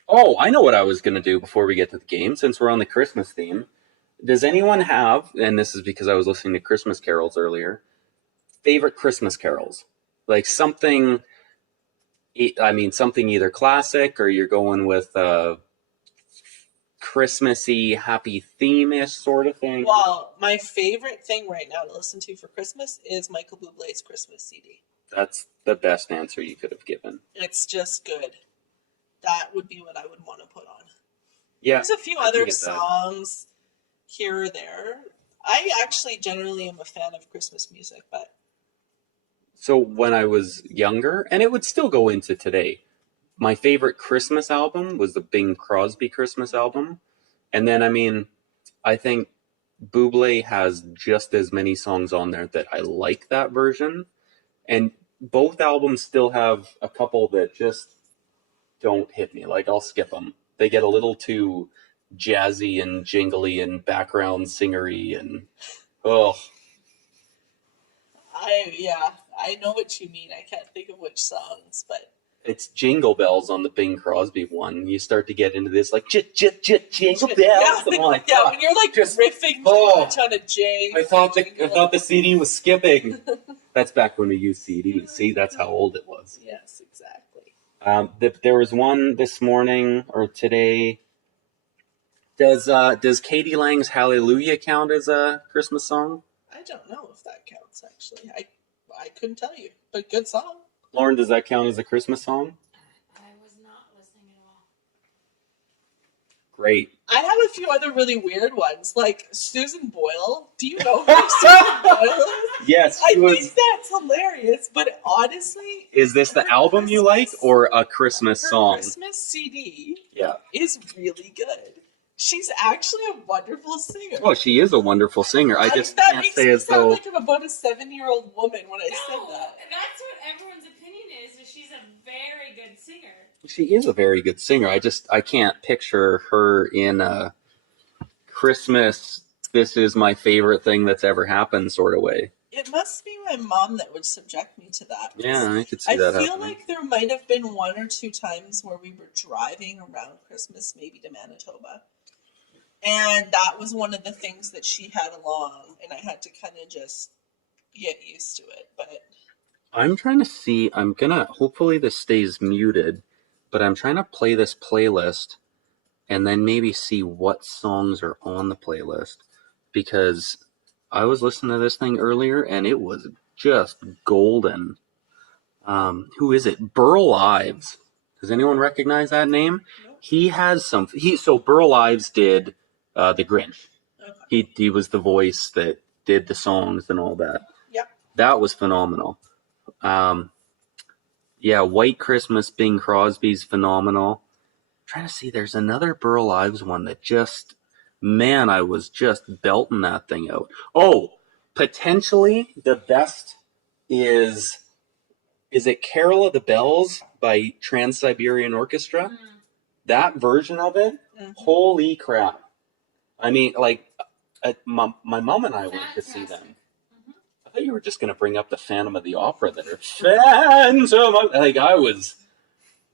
Oh, I know what I was going to do before we get to the game, since we're on the Christmas theme. Does anyone have, and this is because I was listening to Christmas carols earlier, favorite Christmas carols? Like something either classic, or you're going with Christmassy, happy theme-ish sort of thing? Well, my favorite thing right now to listen to for Christmas is Michael Bublé's Christmas CD. That's the best answer you could have given. It's just good. That would be what I would want to put on. Yeah. There's a few I can other get that. songs here or there. I actually generally am a fan of Christmas music, but So when I was younger, and it would still go into today, my favorite Christmas album was the Bing Crosby Christmas album. And then, I think Bublé has just as many songs on there that I like that version. And both albums still have a couple that just don't hit me. Like, I'll skip them. They get a little too jazzy and jingly and background singery, and I know what you mean. I can't think of which songs, but it's Jingle Bells on the Bing Crosby one. You start to get into this like jingle bells. yeah, I'm like, yeah, fuck. when you're like Just- riffing too oh. much on a J. I thought the CD was skipping. That's back when we used CDs. See, that's how old it was. Yes, exactly. There was one this morning or today. Does Katie Lang's Hallelujah count as a Christmas song? I don't know if that counts, actually. I couldn't tell you, but good song. Lauren, does that count as a Christmas song? I was not listening at all. Great. I have a few other really weird ones, like Susan Boyle. Do you know who Susan Boyle is? Yes, I she was. think that's hilarious, but honestly, Is this the her album you like, Christmas- or a Christmas her song? Christmas CD Yeah. is really good. She's actually a wonderful singer. Well, she is a wonderful singer. I just that can't makes say me as sound though like I'm about a 7-year-old woman when I said No, that. that's what everyone's opinion is she's a very good singer. she is a very good singer. I can't picture her in a Christmas, this is my favorite thing that's ever happened sort of way. It must be my mom that would subject me to that. Yeah, I could see I that feel happening. like there might have been 1 or 2 times where we were driving around Christmas, maybe to Manitoba. And that was one of the things that she had along, and I had to kind of just get used to it. But I'm trying to see, hopefully this stays muted, but I'm trying to play this playlist and then maybe see what songs are on the playlist, because I was listening to this thing earlier and it was just golden. Who is it? Burl Ives. Does anyone recognize that name? no. He has some. So Burl Ives did The Grinch. Okay. He was the voice that did the songs and all that. Yep. That was phenomenal. Yeah, White Christmas, Bing Crosby's phenomenal. I'm trying to see, there's another Burl Ives one that just, man, I was just belting that thing out. Oh, potentially the best is it Carol of the Bells by Trans-Siberian Orchestra? Mm. That version of it, Mhm. holy crap. I mean, like, my mom and I went to see them. Fantastic. Mhm. I thought you were just going to bring up the Phantom of the Opera that are Phantom of, like, I was.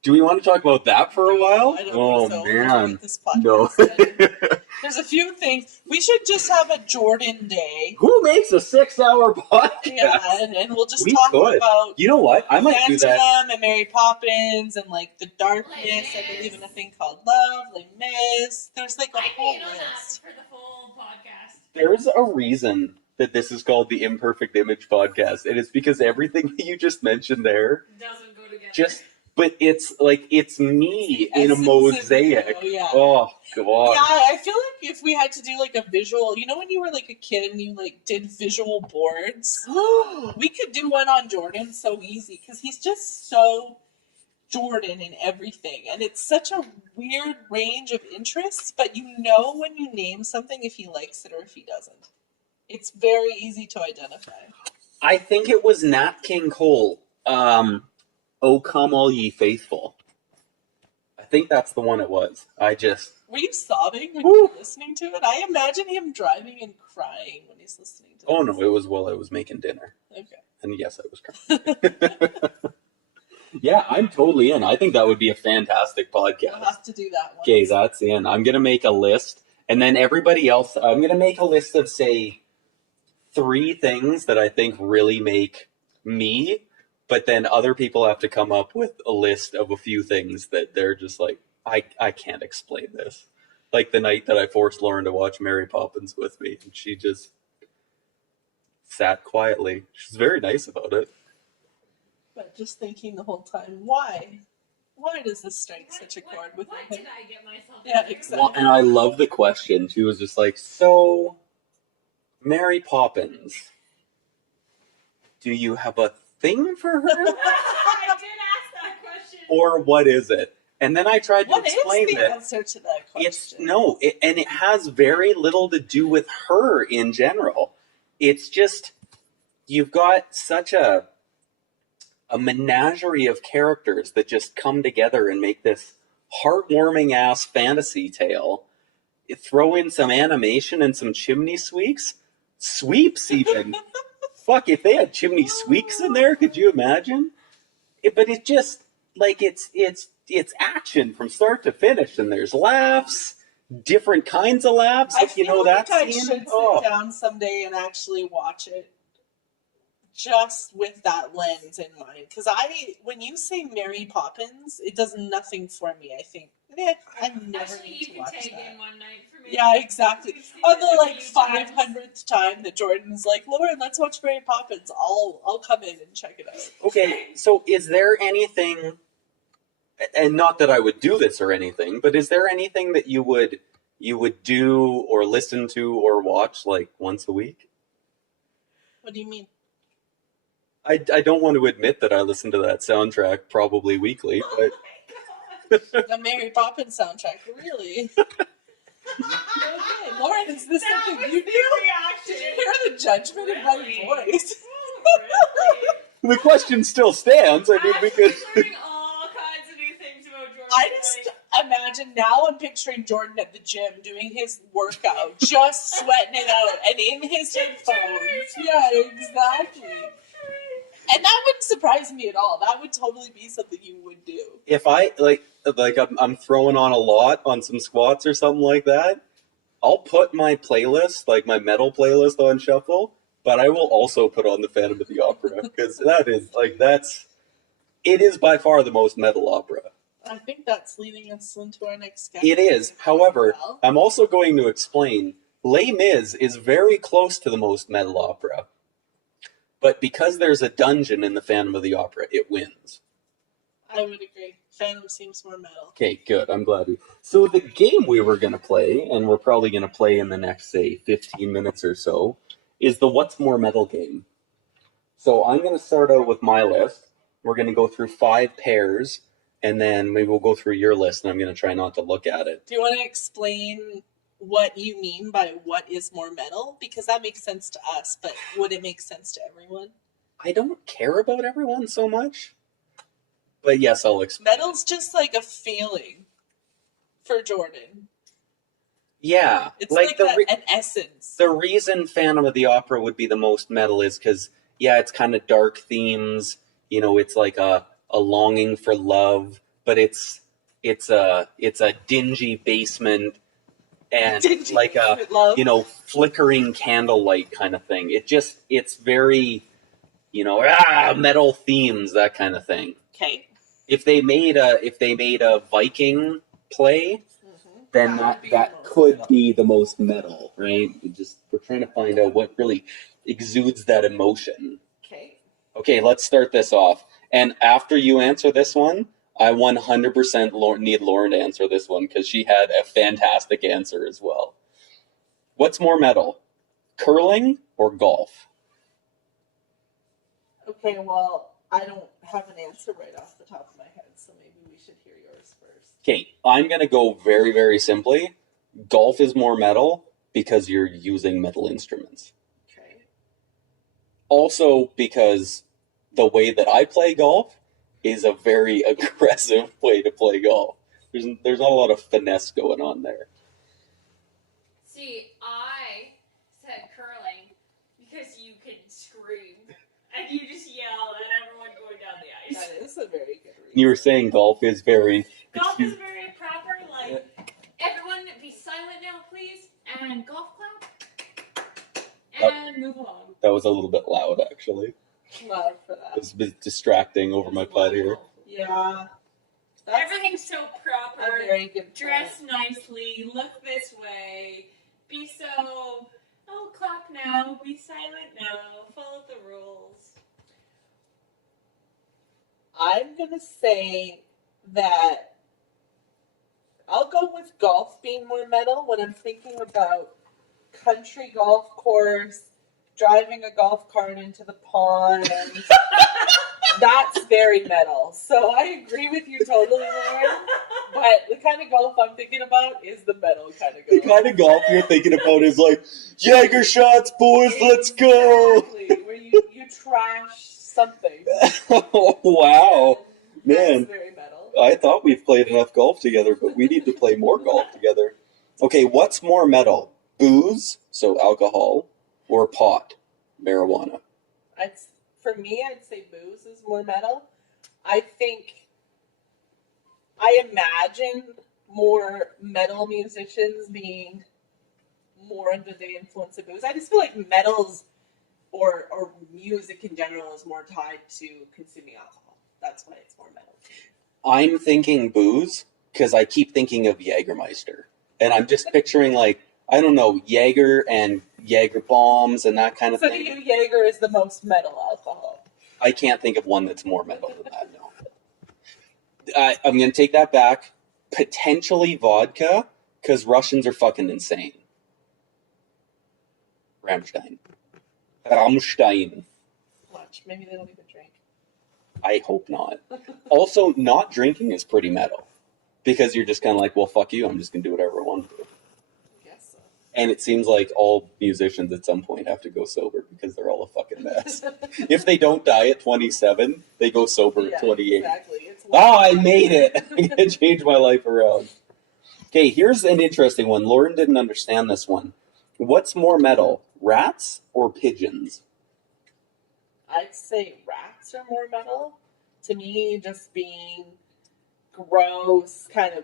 Do we want to talk about that for a while? I don't Oh, think so. We're done man. with this podcast. No. There's a few things. We should just have a Jordan day. Who makes a 6-hour podcast? Yeah, and we'll just We talk could. about You know what? I might do that. Phantom and Mary Poppins and like the darkness. Les I believe Mis. in a thing called love, Les Mis. There's like a I whole can on that list. for the whole podcast. There's a reason that this is called the Imperfect Image Podcast, and it's because everything that you just mentioned there, Doesn't go together. but it's like, it's me in a Essence of mosaic. you, yeah. Oh, God. Yeah, I feel like if we had to do like a visual, you know, when you were like a kid and you like did visual boards, we could do one on Jordan so easy because he's just so Jordan in everything, and it's such a weird range of interests. But you know when you name something if he likes it or if he doesn't. It's very easy to identify. I think it was Nat King Cole. Oh, Come All Ye Faithful. I think that's the one it was. Were you sobbing when Woo. you were listening to it? I imagine him driving and crying when he's listening to it. Oh, no, it was while I was making dinner. Okay. And yes, I was crying. Yeah, I'm totally in. I think that would be a fantastic We'll podcast. have to do that one. Okay, that's in. I'm going to make a list. And then everybody else, I'm going to make a list of, say, 3 things that I think really make me. But then other people have to come up with a list of a few things that they're just like, I can't explain this. Like the night that I forced Lauren to watch Mary Poppins with me, and she just sat quietly. She's very nice about it. But just thinking the whole time, why? Why does this strike such a chord with What him? did I get myself Yeah, into? exactly. Well, and I love the question. She was just like, so, Mary Poppins, do you have a thing for her? I did ask that question. Or what is it? And then I tried to What is explain the that answer to that question? and it has very little to do with her in general. It's just, you've got such a menagerie of characters that just come together and make this heartwarming ass fantasy tale. You throw in some animation and some chimney sweeps even. Fuck, if they had chimney sweeps in there, could you imagine? But it's just like it's action from start to finish, and there's laughs, different kinds of laughs. I If you feel know like that I scene. should Oh. sit down someday and actually watch it just with that lens in mind. Because when you say Mary Poppins, it does nothing for me. I think, I never Actually, need you to can watch tag that. in one night for me. Yeah, exactly. We've seen On it the a like few times. 500th time that Jordan's like, Lauren, let's watch Mary Poppins. I'll come in and check it out. Okay, so is there anything, and not that I would do this or anything, but is there anything that you would do or listen to or watch like once a week? What do you mean? I don't want to admit that I listen to that soundtrack probably weekly, but Oh my god. The Mary Poppins soundtrack, really? Okay, Lauren, is this That something was you the do? reaction. Did you hear the judgment in Really? my voice? Really? the question still stands. I mean, we could. I'm learning all kinds of new things about Jordan. I just imagine now I'm picturing Jordan at the gym doing his workout, just sweating it out, and in his headphones. Yeah, exactly. And that wouldn't surprise me at all. That would totally be something you would do. If I like I'm throwing on a lot on some squats or something like that, I'll put my playlist, like my metal playlist, on shuffle. But I will also put on the Phantom of the Opera because it is by far the most metal opera. I think that's leading us into our next guest. It is. However, Well, I'm also going to explain Les Mis is very close to the most metal opera. But because there's a dungeon in the Phantom of the Opera, it wins. I would agree. Phantom seems more metal. Okay, good. I'm glad we... So the game we were going to play, and we're probably going to play in the next, say, 15 minutes or so, is the What's More Metal game. So I'm going to start out with my list. We're going to go through 5 pairs, and then maybe we'll go through your list, and I'm going to try not to look at it. Do you want to explain what you mean by what is more metal? Because that makes sense to us, but would it make sense to everyone? I don't care about everyone so much, but yes, I'll explain. Metal's just like a feeling for Jordan. Yeah, It's like like an essence. the reason Phantom of the Opera would be the most metal is because, yeah, it's kind of dark themes. You know, it's like a longing for love, but it's a dingy basement and Dingy like a basement love. you know flickering candlelight kind of thing. It's very metal themes, that kind of thing. Okay. If they made a Viking play, then that could be the most metal, right? We're trying to find out what really exudes that emotion. Okay. Okay, let's start this off. And after you answer this one, I 100% need Lauren to answer this one because she had a fantastic answer as well. What's more metal, curling or golf? Okay, well, I don't have an answer right off the top of my head, so maybe we should hear yours first. Okay, I'm going to go very, very simply. Golf is more metal because you're using metal instruments. Okay. Also because the way that I play golf is a very aggressive way to play golf. There's not a lot of finesse going on there. See, I said curling because you can scream and you just yell at everyone going down the ice. That is a very good reason. You were saying golf is very... Golf is very proper, like, everyone be silent now, please, and golf clap, and move along. That was a little bit loud, actually. Love for that. It's a bit distracting over my putt here. Yeah. That's Everything's so a proper. very good Dress nicely, look this way, be so, oh, clap now, be silent now, follow the rules. I'm going to say that I'll go with golf being more metal when I'm thinking about country golf course, driving a golf cart into the pond. That's very metal. So I agree with you totally, Lauren. But the kind of golf I'm thinking about is the metal kind of The golf. kind of golf you're thinking about is like, Jaeger shots, boys, let's go! Exactly, where you trash something. Oh, wow. That's Man. very metal. I thought we've played enough golf together, but we need to play more golf together. Okay, what's more metal? Booze, so alcohol, or pot, marijuana? For me, I'd say booze is more metal. I imagine more metal musicians being more under the influence of booze. I just feel like metals or music in general is more tied to consuming alcohol. That's why it's more metal. I'm thinking booze because I keep thinking of Jägermeister. And I'm just picturing, like, I don't know, Jaeger and Jaeger bombs and that kind of So to thing. you, Jaeger is the most metal alcohol. I can't think of one that's more metal than that, no. I'm going to take that back. Potentially vodka, because Russians are fucking insane. Rammstein. Watch, maybe they don't even drink. I hope not. Also, not drinking is pretty metal. Because you're just kind of like, well, fuck you, I'm just going to do whatever I want to do. I guess so. And it seems like all musicians at some point have to go sober because they're all a fucking mess. If they don't die at 27, they go sober at 28. Exactly. It's I made it! I'm going to change my life around. Okay, here's an interesting one. Lauren didn't understand this one. What's more metal, rats or pigeons? I'd say rats are more metal. To me, just being gross, kind of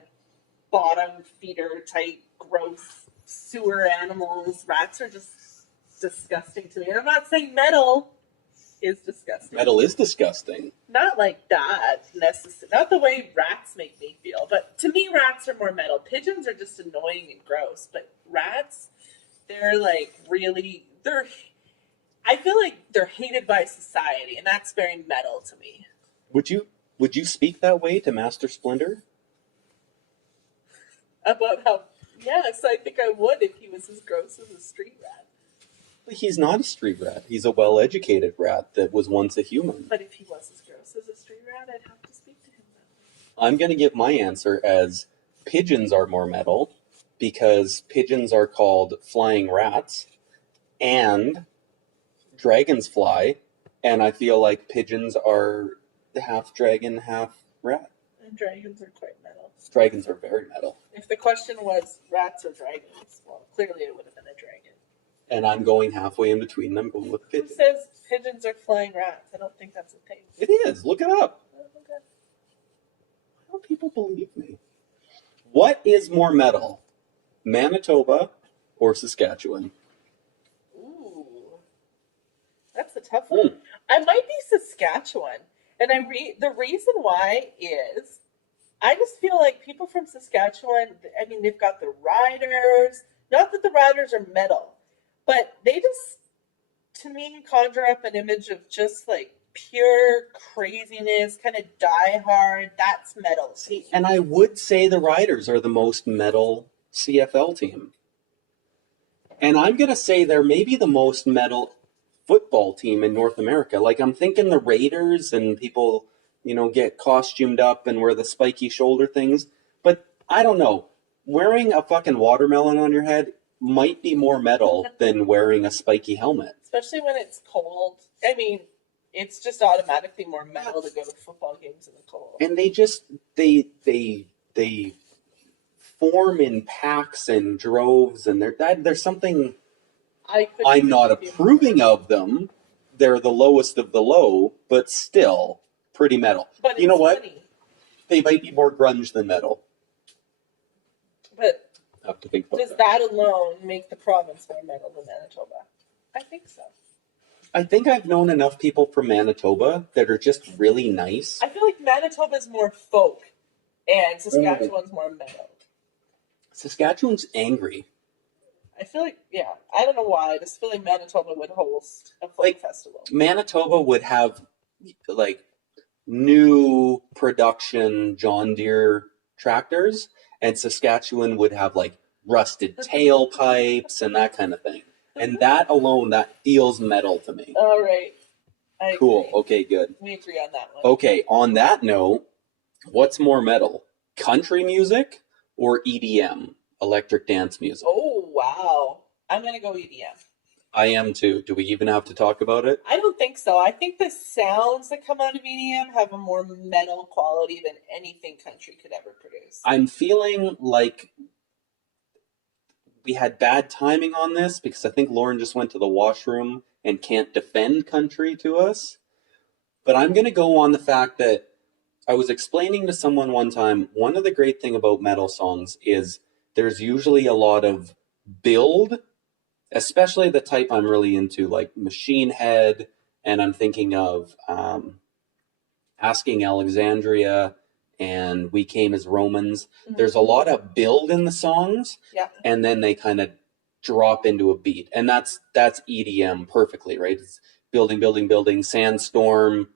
bottom feeder type, gross sewer animals. Rats are just disgusting to me. And I'm not saying metal is disgusting. Metal is disgusting. Not like that, necessarily. Not the way rats make me feel. But to me, rats are more metal. Pigeons are just annoying and gross. But rats, they're like really, I feel like they're hated by society. And that's very metal to me. Would you speak that way to Master Splinter? About how, yes, I think I would if he was as gross as a street rat. But he's not a street rat. He's a well-educated rat that was once a human. But if he was as gross as a street rat, I'd have to speak to him then. I'm going to give my answer as pigeons are more metal because pigeons are called flying rats and dragons fly, and I feel like pigeons are half dragon, half rat. And dragons are quite metal. Dragons are very metal. If the question was rats or dragons, well, clearly it would have been a dragon. And I'm going halfway in between them, going with Who pigeons. says pigeons are flying rats? I don't think that's a thing. It is. Look it up. Oh, okay. Why don't people believe me? What is more metal, Manitoba or Saskatchewan? Ooh, that's a tough one. I might be Saskatchewan, and the reason why is I just feel like people from Saskatchewan. I mean, they've got the riders. Not that the riders are metal, but they just, to me, conjure up an image of just like pure craziness, kind of die hard. That's metal. See, and I would say the Riders are the most metal CFL team. And I'm going to say they're maybe the most metal football team in North America. Like, I'm thinking the Raiders and people, get costumed up and wear the spiky shoulder things. But I don't know. Wearing a fucking watermelon on your head might be more metal than wearing a spiky helmet. Especially when it's cold. I mean, it's just automatically more metal to go to football games in the cold. And they form in packs and droves, and there's something I'm not approving of them. They're the lowest of the low, but still pretty metal. But you know it's what? funny. They might be more grunge than metal. But I have to think about does that. that alone make the province more metal than Manitoba? I think so. I think I've known enough people from Manitoba that are just really nice. I feel like Manitoba's more folk and Saskatchewan's more metal. Saskatchewan's angry. I feel like, I don't know why. I just feel like Manitoba would host a folk festival. Manitoba would have like new production John Deere tractors, and Saskatchewan would have like rusted tailpipes and that kind of thing. And that alone, that feels metal to me. All right. I Cool. agree. Okay, good. We agree on that one. Okay, on that note, what's more metal? Country music or EDM, electric dance music? Oh, wow. I'm going to go EDM. I am too. Do we even have to talk about it? I don't think so. I think the sounds that come out of EDM have a more metal quality than anything country could ever produce. I'm feeling like we had bad timing on this because I think Lauren just went to the washroom and can't defend country to us. But I'm going to go on the fact that I was explaining to someone one time, one of the great thing about metal songs is there's usually a lot of build, especially the type I'm really into, like Machine Head, and I'm thinking of Asking Alexandria and We Came as Romans. Mhm. There's a lot of build in the songs, Yeah. and then they kind of drop into a beat. And that's EDM perfectly, right? It's building, building, building, sandstorm,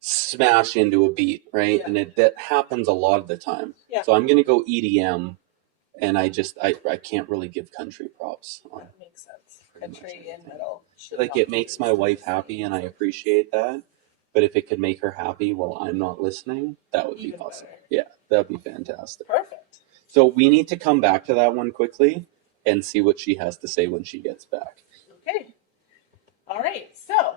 smash into a beat, right? Yeah. And that happens a lot of the time. Yeah. So I'm going to go EDM, and I can't really give country props on it. That makes sense. Pretty much Country and everything. metal. should Like, not it be makes my used. wife happy, and I appreciate that. But if it could make her happy while I'm not listening, that would be Even awesome. better. Yeah, that would be fantastic. Perfect. So we need to come back to that one quickly and see what she has to say when she gets back. Okay. All right. So,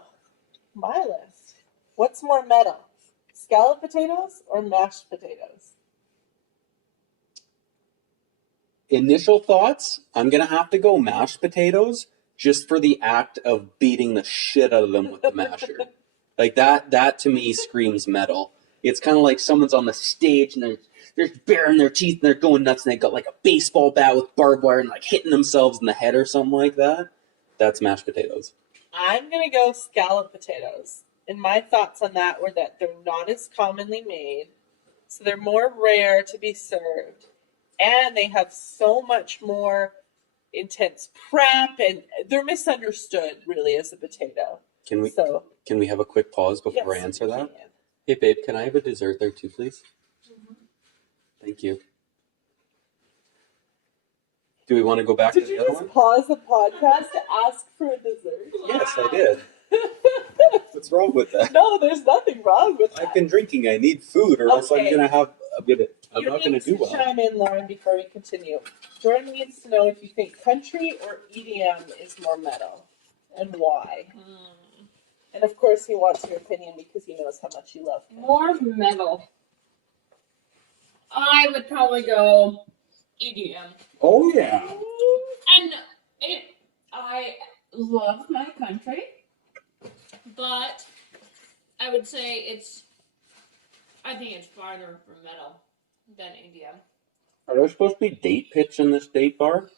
my list. What's more metal? Scalloped potatoes or mashed potatoes? Initial thoughts, I'm going to have to go mashed potatoes just for the act of beating the shit out of them with the masher. Like that to me screams metal. It's kind of like someone's on the stage and they're baring their teeth and they're going nuts and they got like a baseball bat with barbed wire and like hitting themselves in the head or something like that. That's mashed potatoes. I'm going to go scalloped potatoes. And my thoughts on that were that they're not as commonly made, so they're more rare to be served, and they have so much more intense prep, and they're misunderstood really as a potato. Can we have a quick pause before I answer that? Can. Hey babe, can I have a dessert there too, please? Thank you. Do we want to go back Did to the you other just one? pause the podcast to ask for a dessert? Yes, I did. What's wrong with that? No, there's nothing wrong with that. I've been drinking. I need food, or else I'm Okay. gonna have. I'm You not gonna need do to well. chime in, Lauren, before we continue. Jordan needs to know if you think country or EDM is more metal, and why. And of course, he wants your opinion because he knows how much you love country. More metal. I would probably go EDM. Oh yeah. And I love my country, but I would say I think it's farther from metal than EDM. Are there supposed to be date pits in this date bar?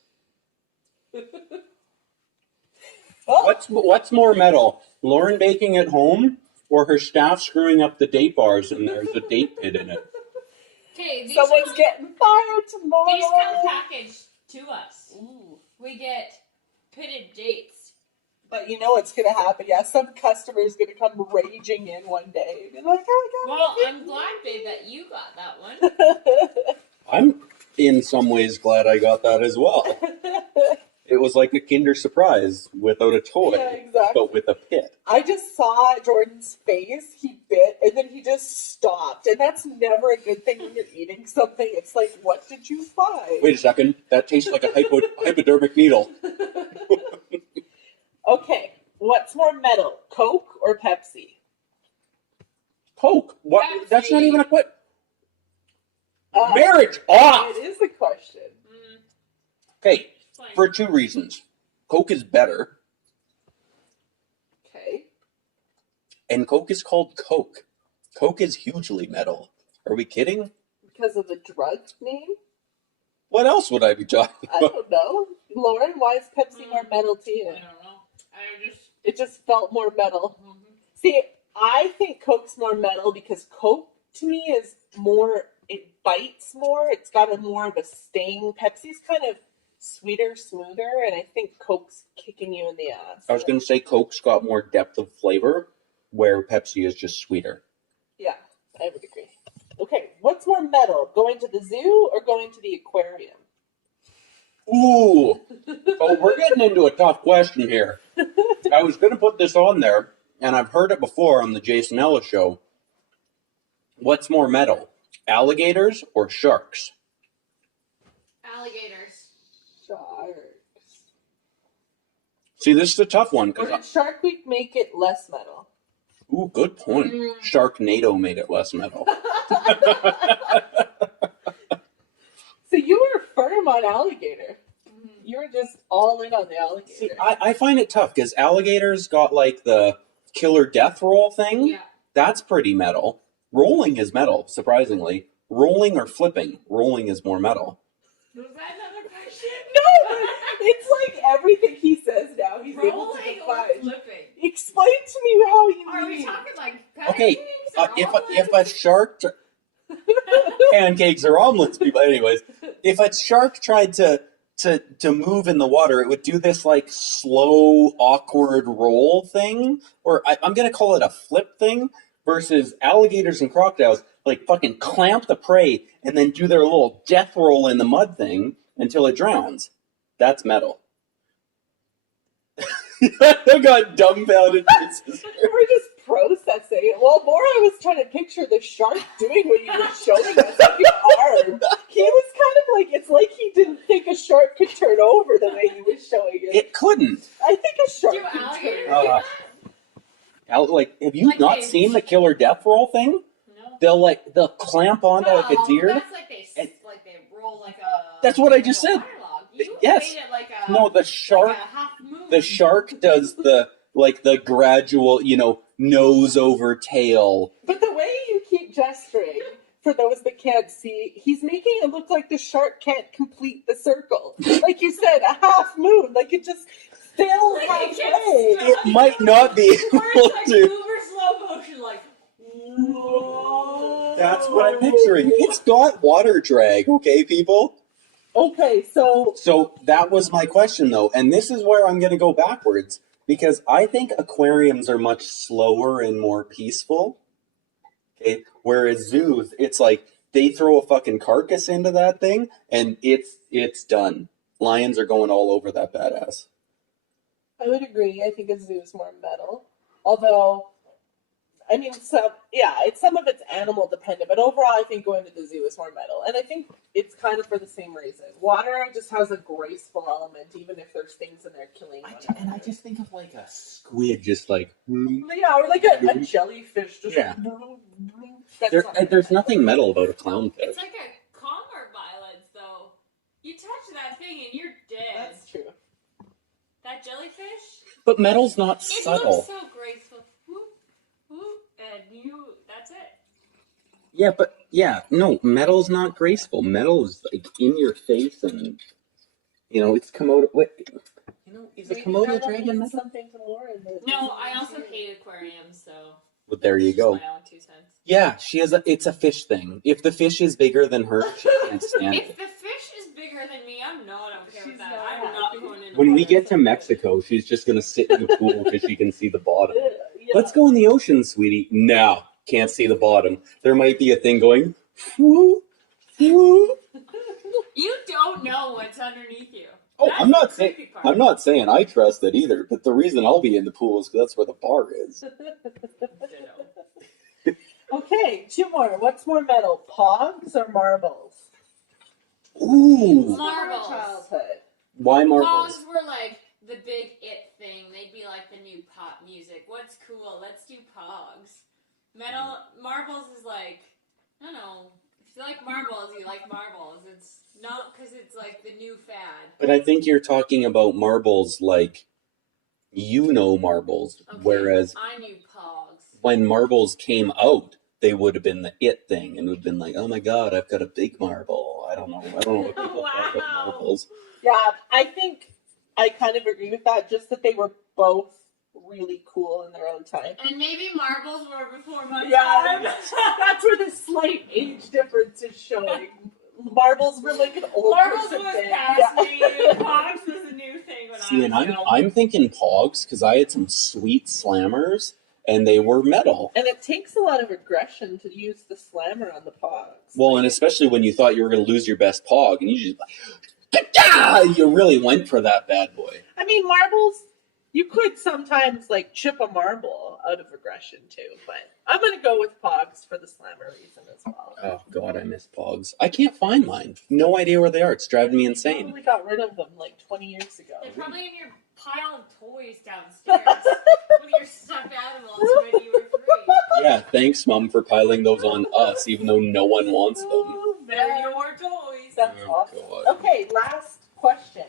Oh, What's more metal? Lauren baking at home, or her staff screwing up the date bars and there's a date pit in it? Okay, these someone's come, getting fired tomorrow. these come packaged to us. Ooh. We get pitted dates. But you know what's going to happen. Yeah, some customer's going to come raging in one day. And be like, oh, Well, I'm glad, babe, that you got that one. I'm in some ways glad I got that as well. It was like a Kinder Surprise without a toy, Yeah, exactly. but with a pit. I just saw Jordan's face. He bit, and then he just stopped. And that's never a good thing when you're eating something. It's like, what did you find? Wait a second, that tastes like a hypodermic needle. Okay, what's more metal, Coke or Pepsi? Coke. What? Pepsi. That's not even a question. Uh, Marriage off. It is a question. Okay, Fine. for two reasons. Coke is better, Okay. and Coke is called Coke. Coke is hugely metal. Are we kidding? Because of the drug name? What else would I be talking I about? don't know. Lauren, why is Pepsi more metal to I you? don't know. I just. It just felt more metal. See, I think Coke's more metal because Coke to me is more, it bites more. It's got a more of a sting. Pepsi's kind of sweeter, smoother, and I think Coke's kicking you in the ass. I was going to say Coke's got more depth of flavor, where Pepsi is just sweeter. Yeah, I would agree. Okay, what's more metal? Going to the zoo or going to the aquarium? Ooh. Oh, we're getting into a tough question here. I was going to put this on there, and I've heard it before on the Jason Ellis show. What's more metal, alligators or sharks? Alligators. Sharks. See, this is a tough one Or because, did Shark Week make it less metal? ooh, good point. Sharknado made it less metal. So you were firm on alligator. You were just all in on the alligator. See, I find it tough because alligators got like the killer death roll thing. Yeah. That's pretty metal. Rolling is metal, surprisingly. Rolling or flipping. Rolling is more metal. Was that another question? No, but it's like everything he says now. He's able to Rolling or define. flipping? Explain to me how you Are we mean. talking like Okay, pancakes or if a shark, pancakes or omelets, people. Anyways, if a shark tried to move in the water, it would do this like slow, awkward roll thing, or I'm gonna call it a flip thing. Versus alligators and crocodiles, like fucking clamp the prey and then do their little death roll in the mud thing until it drowns. That's metal. I got dumbfounded. We're just processing it. Well, more I was trying to picture the shark doing what you were showing us with your arm. He was kind of like, it's like he didn't think a shark could turn over the way you were showing it. It couldn't. I think a shark Do can alligators turn. do that? Like, have you Like not they- seen the killer death roll thing? No. They'll clamp onto like a deer. That's like and- they roll like a. That's what I like just a said. water log. You Yes. made it like a. No, the like shark. a half moon. The shark does the gradual, nose over tail. But the way you keep gesturing, for those that can't see, he's making it look like the shark can't complete the circle. Like you said, a half moon. Like it just fails Like halfway. it gets It might not be Or able it's like to. uber slow motion, like. Whoa. That's what I'm picturing. It's got water drag, okay, people? Okay, so So that was my question, though. And this is where I'm going to go backwards. Because I think aquariums are much slower and more peaceful. Okay? Whereas zoos, it's like they throw a fucking carcass into that thing and it's done. lions are going all over that badass. I would agree. I think a zoo is more metal. Although, I mean, some of it's animal dependent, but overall, I think going to the zoo is more metal. And I think it's kind of for the same reason. Water just has a graceful element, even if there's things in there killing one another. I just think of like a squid, just like. Yeah, or like a jellyfish. Just Yeah. That's not There's metal. nothing metal about a clownfish. It's like a calmer violence, though. You touch that thing and you're dead. That's true. That jellyfish, But metal's not it subtle. looks so graceful. Whoop, whoop, and that's it. No, metal's not graceful. Metal is like in your face, and it's Komodo. What? Is a Maybe Komodo that'll dragon mean metal? something to Lauren. No, I also hate aquariums, so. Well, there you go. Just my own 2 cents. Yeah, it's a fish thing. If the fish is bigger than her, she can't stand If it. the fish is bigger than me, I'm not okay She's with that. not I'm not happy. going in. When we get to Mexico, she's just gonna sit in the pool because she can see the bottom. Yeah. Let's go in the ocean, sweetie. No, can't see the bottom. There might be a thing going. Whoo, whoo. You don't know what's underneath you. Oh, That's I'm not the saying creepy part. I'm not saying I trust it either. But the reason I'll be in the pool is because that's where the bar is. Okay, 2 more. What's more metal, pogs or marbles? Ooh, Marbles. Childhood. why marbles? Pogs were like the big it thing. They'd be like the new pop music. What's cool? Let's do pogs. Marbles is like, I don't know. If you like marbles, you like marbles. It's not because it's like the new fad. But I think you're talking about marbles like marbles, Okay, whereas I knew pogs. when marbles came out, they would have been the it thing, and would have been like, oh my god, I've got a big marble. I don't know what people thought about Wow. marbles. Yeah, I think I kind of agree with that. Just that they were both really cool in their own time. And maybe marbles were before my Yeah, time. that's where the slight age difference is showing. Marbles were like an old Marbles person was thing. past Yeah. me. Pogs was a new thing when See, and I was I'm young. I'm thinking pogs because I had some sweet slammers, and they were metal. And it takes a lot of aggression to use the slammer on the pogs. Well, and especially when you thought you were going to lose your best pog, and you just you really went for that bad boy. I mean, marbles, you could sometimes like chip a marble out of aggression too, but I'm going to go with pogs for the slammer reason as well. Oh god, I miss pogs. I can't find mine. No idea where they are. It's driving me insane. Probably got rid of them like 20 years ago. They're probably in your pile of toys downstairs with your stuffed animals when you were 3. Yeah, thanks, Mom, for piling those on us, even though no one wants them. Oh, They're man. your toys. That's Oh, awesome. God. Okay, last question.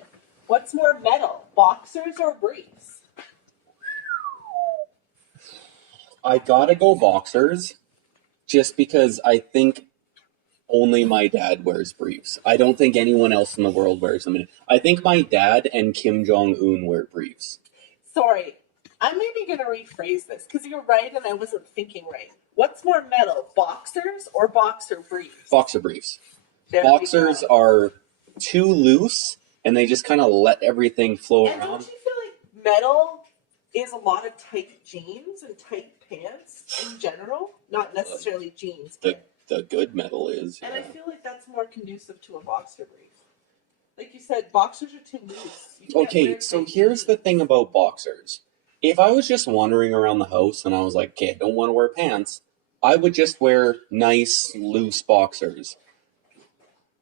What's more metal, boxers or briefs? I gotta go boxers, just because I think only my dad wears briefs. I don't think anyone else in the world wears them. I think my dad and Kim Jong-un wear briefs. Sorry, I'm maybe going to rephrase this because you're right and I wasn't thinking right. What's more metal, boxers or boxer briefs? Boxer briefs. There we Boxers go. are too loose, and they just kind of let everything flow And don't around. you feel like metal is a lot of tight jeans and tight pants in general? Not necessarily jeans. The good metal is. And Yeah. I feel like that's more conducive to a boxer brief. Like you said, boxers are too loose. You can't Okay, wear so tight here's the jeans. thing about boxers. If I was just wandering around the house and I was like, okay, I don't want to wear pants, I would just wear nice, loose boxers.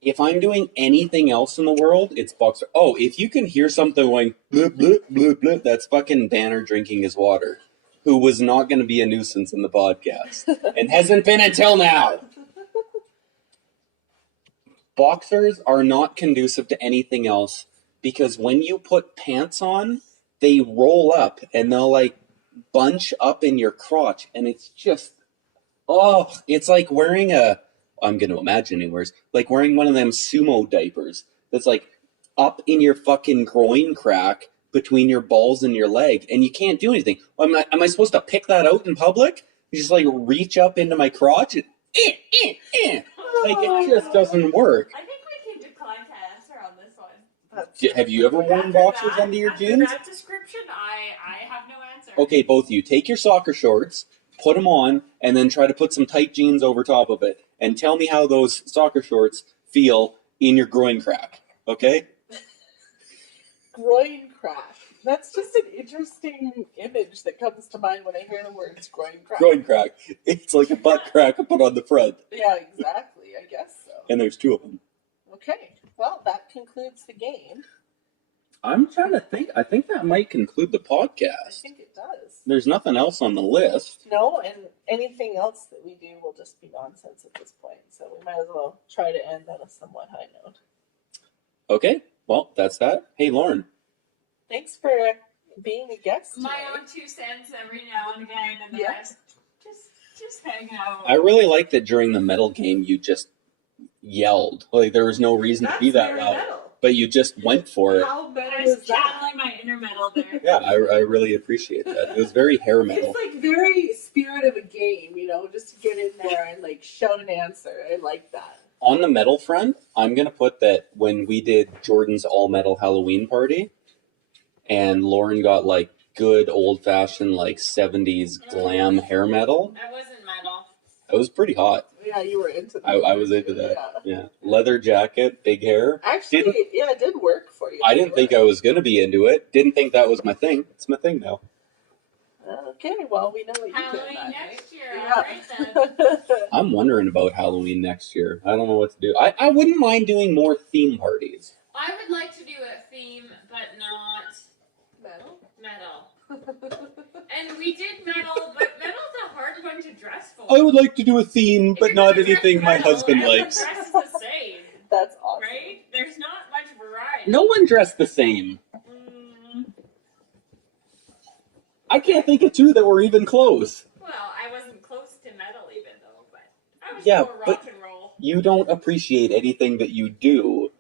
If I'm doing anything else in the world, it's boxer. Oh, if you can hear something going, blip, blip, blip, blip, that's fucking Banner drinking his water, who was not going to be a nuisance in the podcast, and hasn't been until now. Boxers are not conducive to anything else because when you put pants on, they roll up and they'll like bunch up in your crotch, and it's just, it's like wearing I'm going to imagine he wears, like wearing one of them sumo diapers that's like up in your fucking groin crack between your balls and your leg, and you can't do anything. Am I supposed to pick that out in public? You just like reach up into my crotch and like it just doesn't work. I think we can decline to answer on this one. Have you ever worn After boxers that- under your after jeans? that description, I have no answer. Okay, both of you, take your soccer shorts, put them on, and then try to put some tight jeans over top of it, and tell me how those soccer shorts feel in your groin crack. Okay? Groin crack. That's just an interesting image that comes to mind when I hear the words groin crack. Groin crack. It's like a butt crack put on the front, Yeah, exactly. I guess so. and there's two of them. Okay. Well, that concludes the game. I'm trying to think. I think that might conclude the I podcast. think it does. There's nothing else on the list. No, and anything else that we do will just be nonsense at this point. So we might as well try to end on a somewhat high note. Okay, well, that's that. Hey, Lauren. Thanks for being a guest My today. own 2 cents every now and again, and the Yeah. rest just hang out. I really like that during the metal game you just yelled. Like there was no reason to be that very loud, metal. but you just went for it. How metal I was is that? channeling my inner metal there. Yeah, I really appreciate that. It was very hair metal. It's like very spirit of a game, just to get in there and like shout an answer. I like that. On the metal front, I'm going to put that when we did Jordan's all metal Halloween party and Lauren got like good old fashioned like 70s glam hair metal, I wasn't metal. it was pretty hot. Yeah, you were into that. I was into that. Yeah. Yeah. Leather jacket, big hair. Actually, it did work for you. I didn't think I was going to be into it. Didn't think that was my thing. It's my thing now. Okay, well, we know what you Halloween did that next year. night. Alright then. I'm wondering about Halloween next year. I don't know what to do. I wouldn't mind doing more theme parties. I would like to do a theme, but not Metal? metal. And we did metal, but metal's a hard one to dress for. I would like to do a theme, If but you're not gonna dress anything my metal, husband everyone likes. dresses the same, That's awesome. right? There's not much variety. No one dressed the same. Mm, I can't think of two that were even close. well, I wasn't close to metal even though, but I was Yeah, more rock but- and roll. You don't appreciate anything that you do.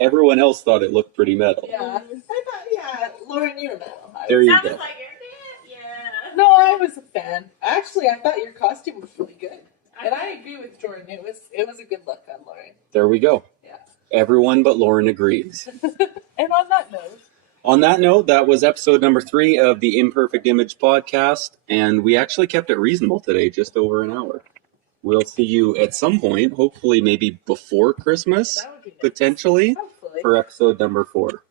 Everyone else thought it looked pretty metal. Yeah, I thought, Lauren, you're metal. There you Sounds go. like it. Yeah. No, I was a fan. Actually, I thought your costume was really good. And I agree with Jordan. It was a good look on Lauren. There we go. Yeah. Everyone but Lauren agrees. And on that note, On that note, that was episode number 3 of the Imperfect Image podcast, and we actually kept it reasonable today, just over an hour. We'll see you at some point, hopefully maybe before Christmas, that would be nice. potentially, Hopefully. for episode number 4.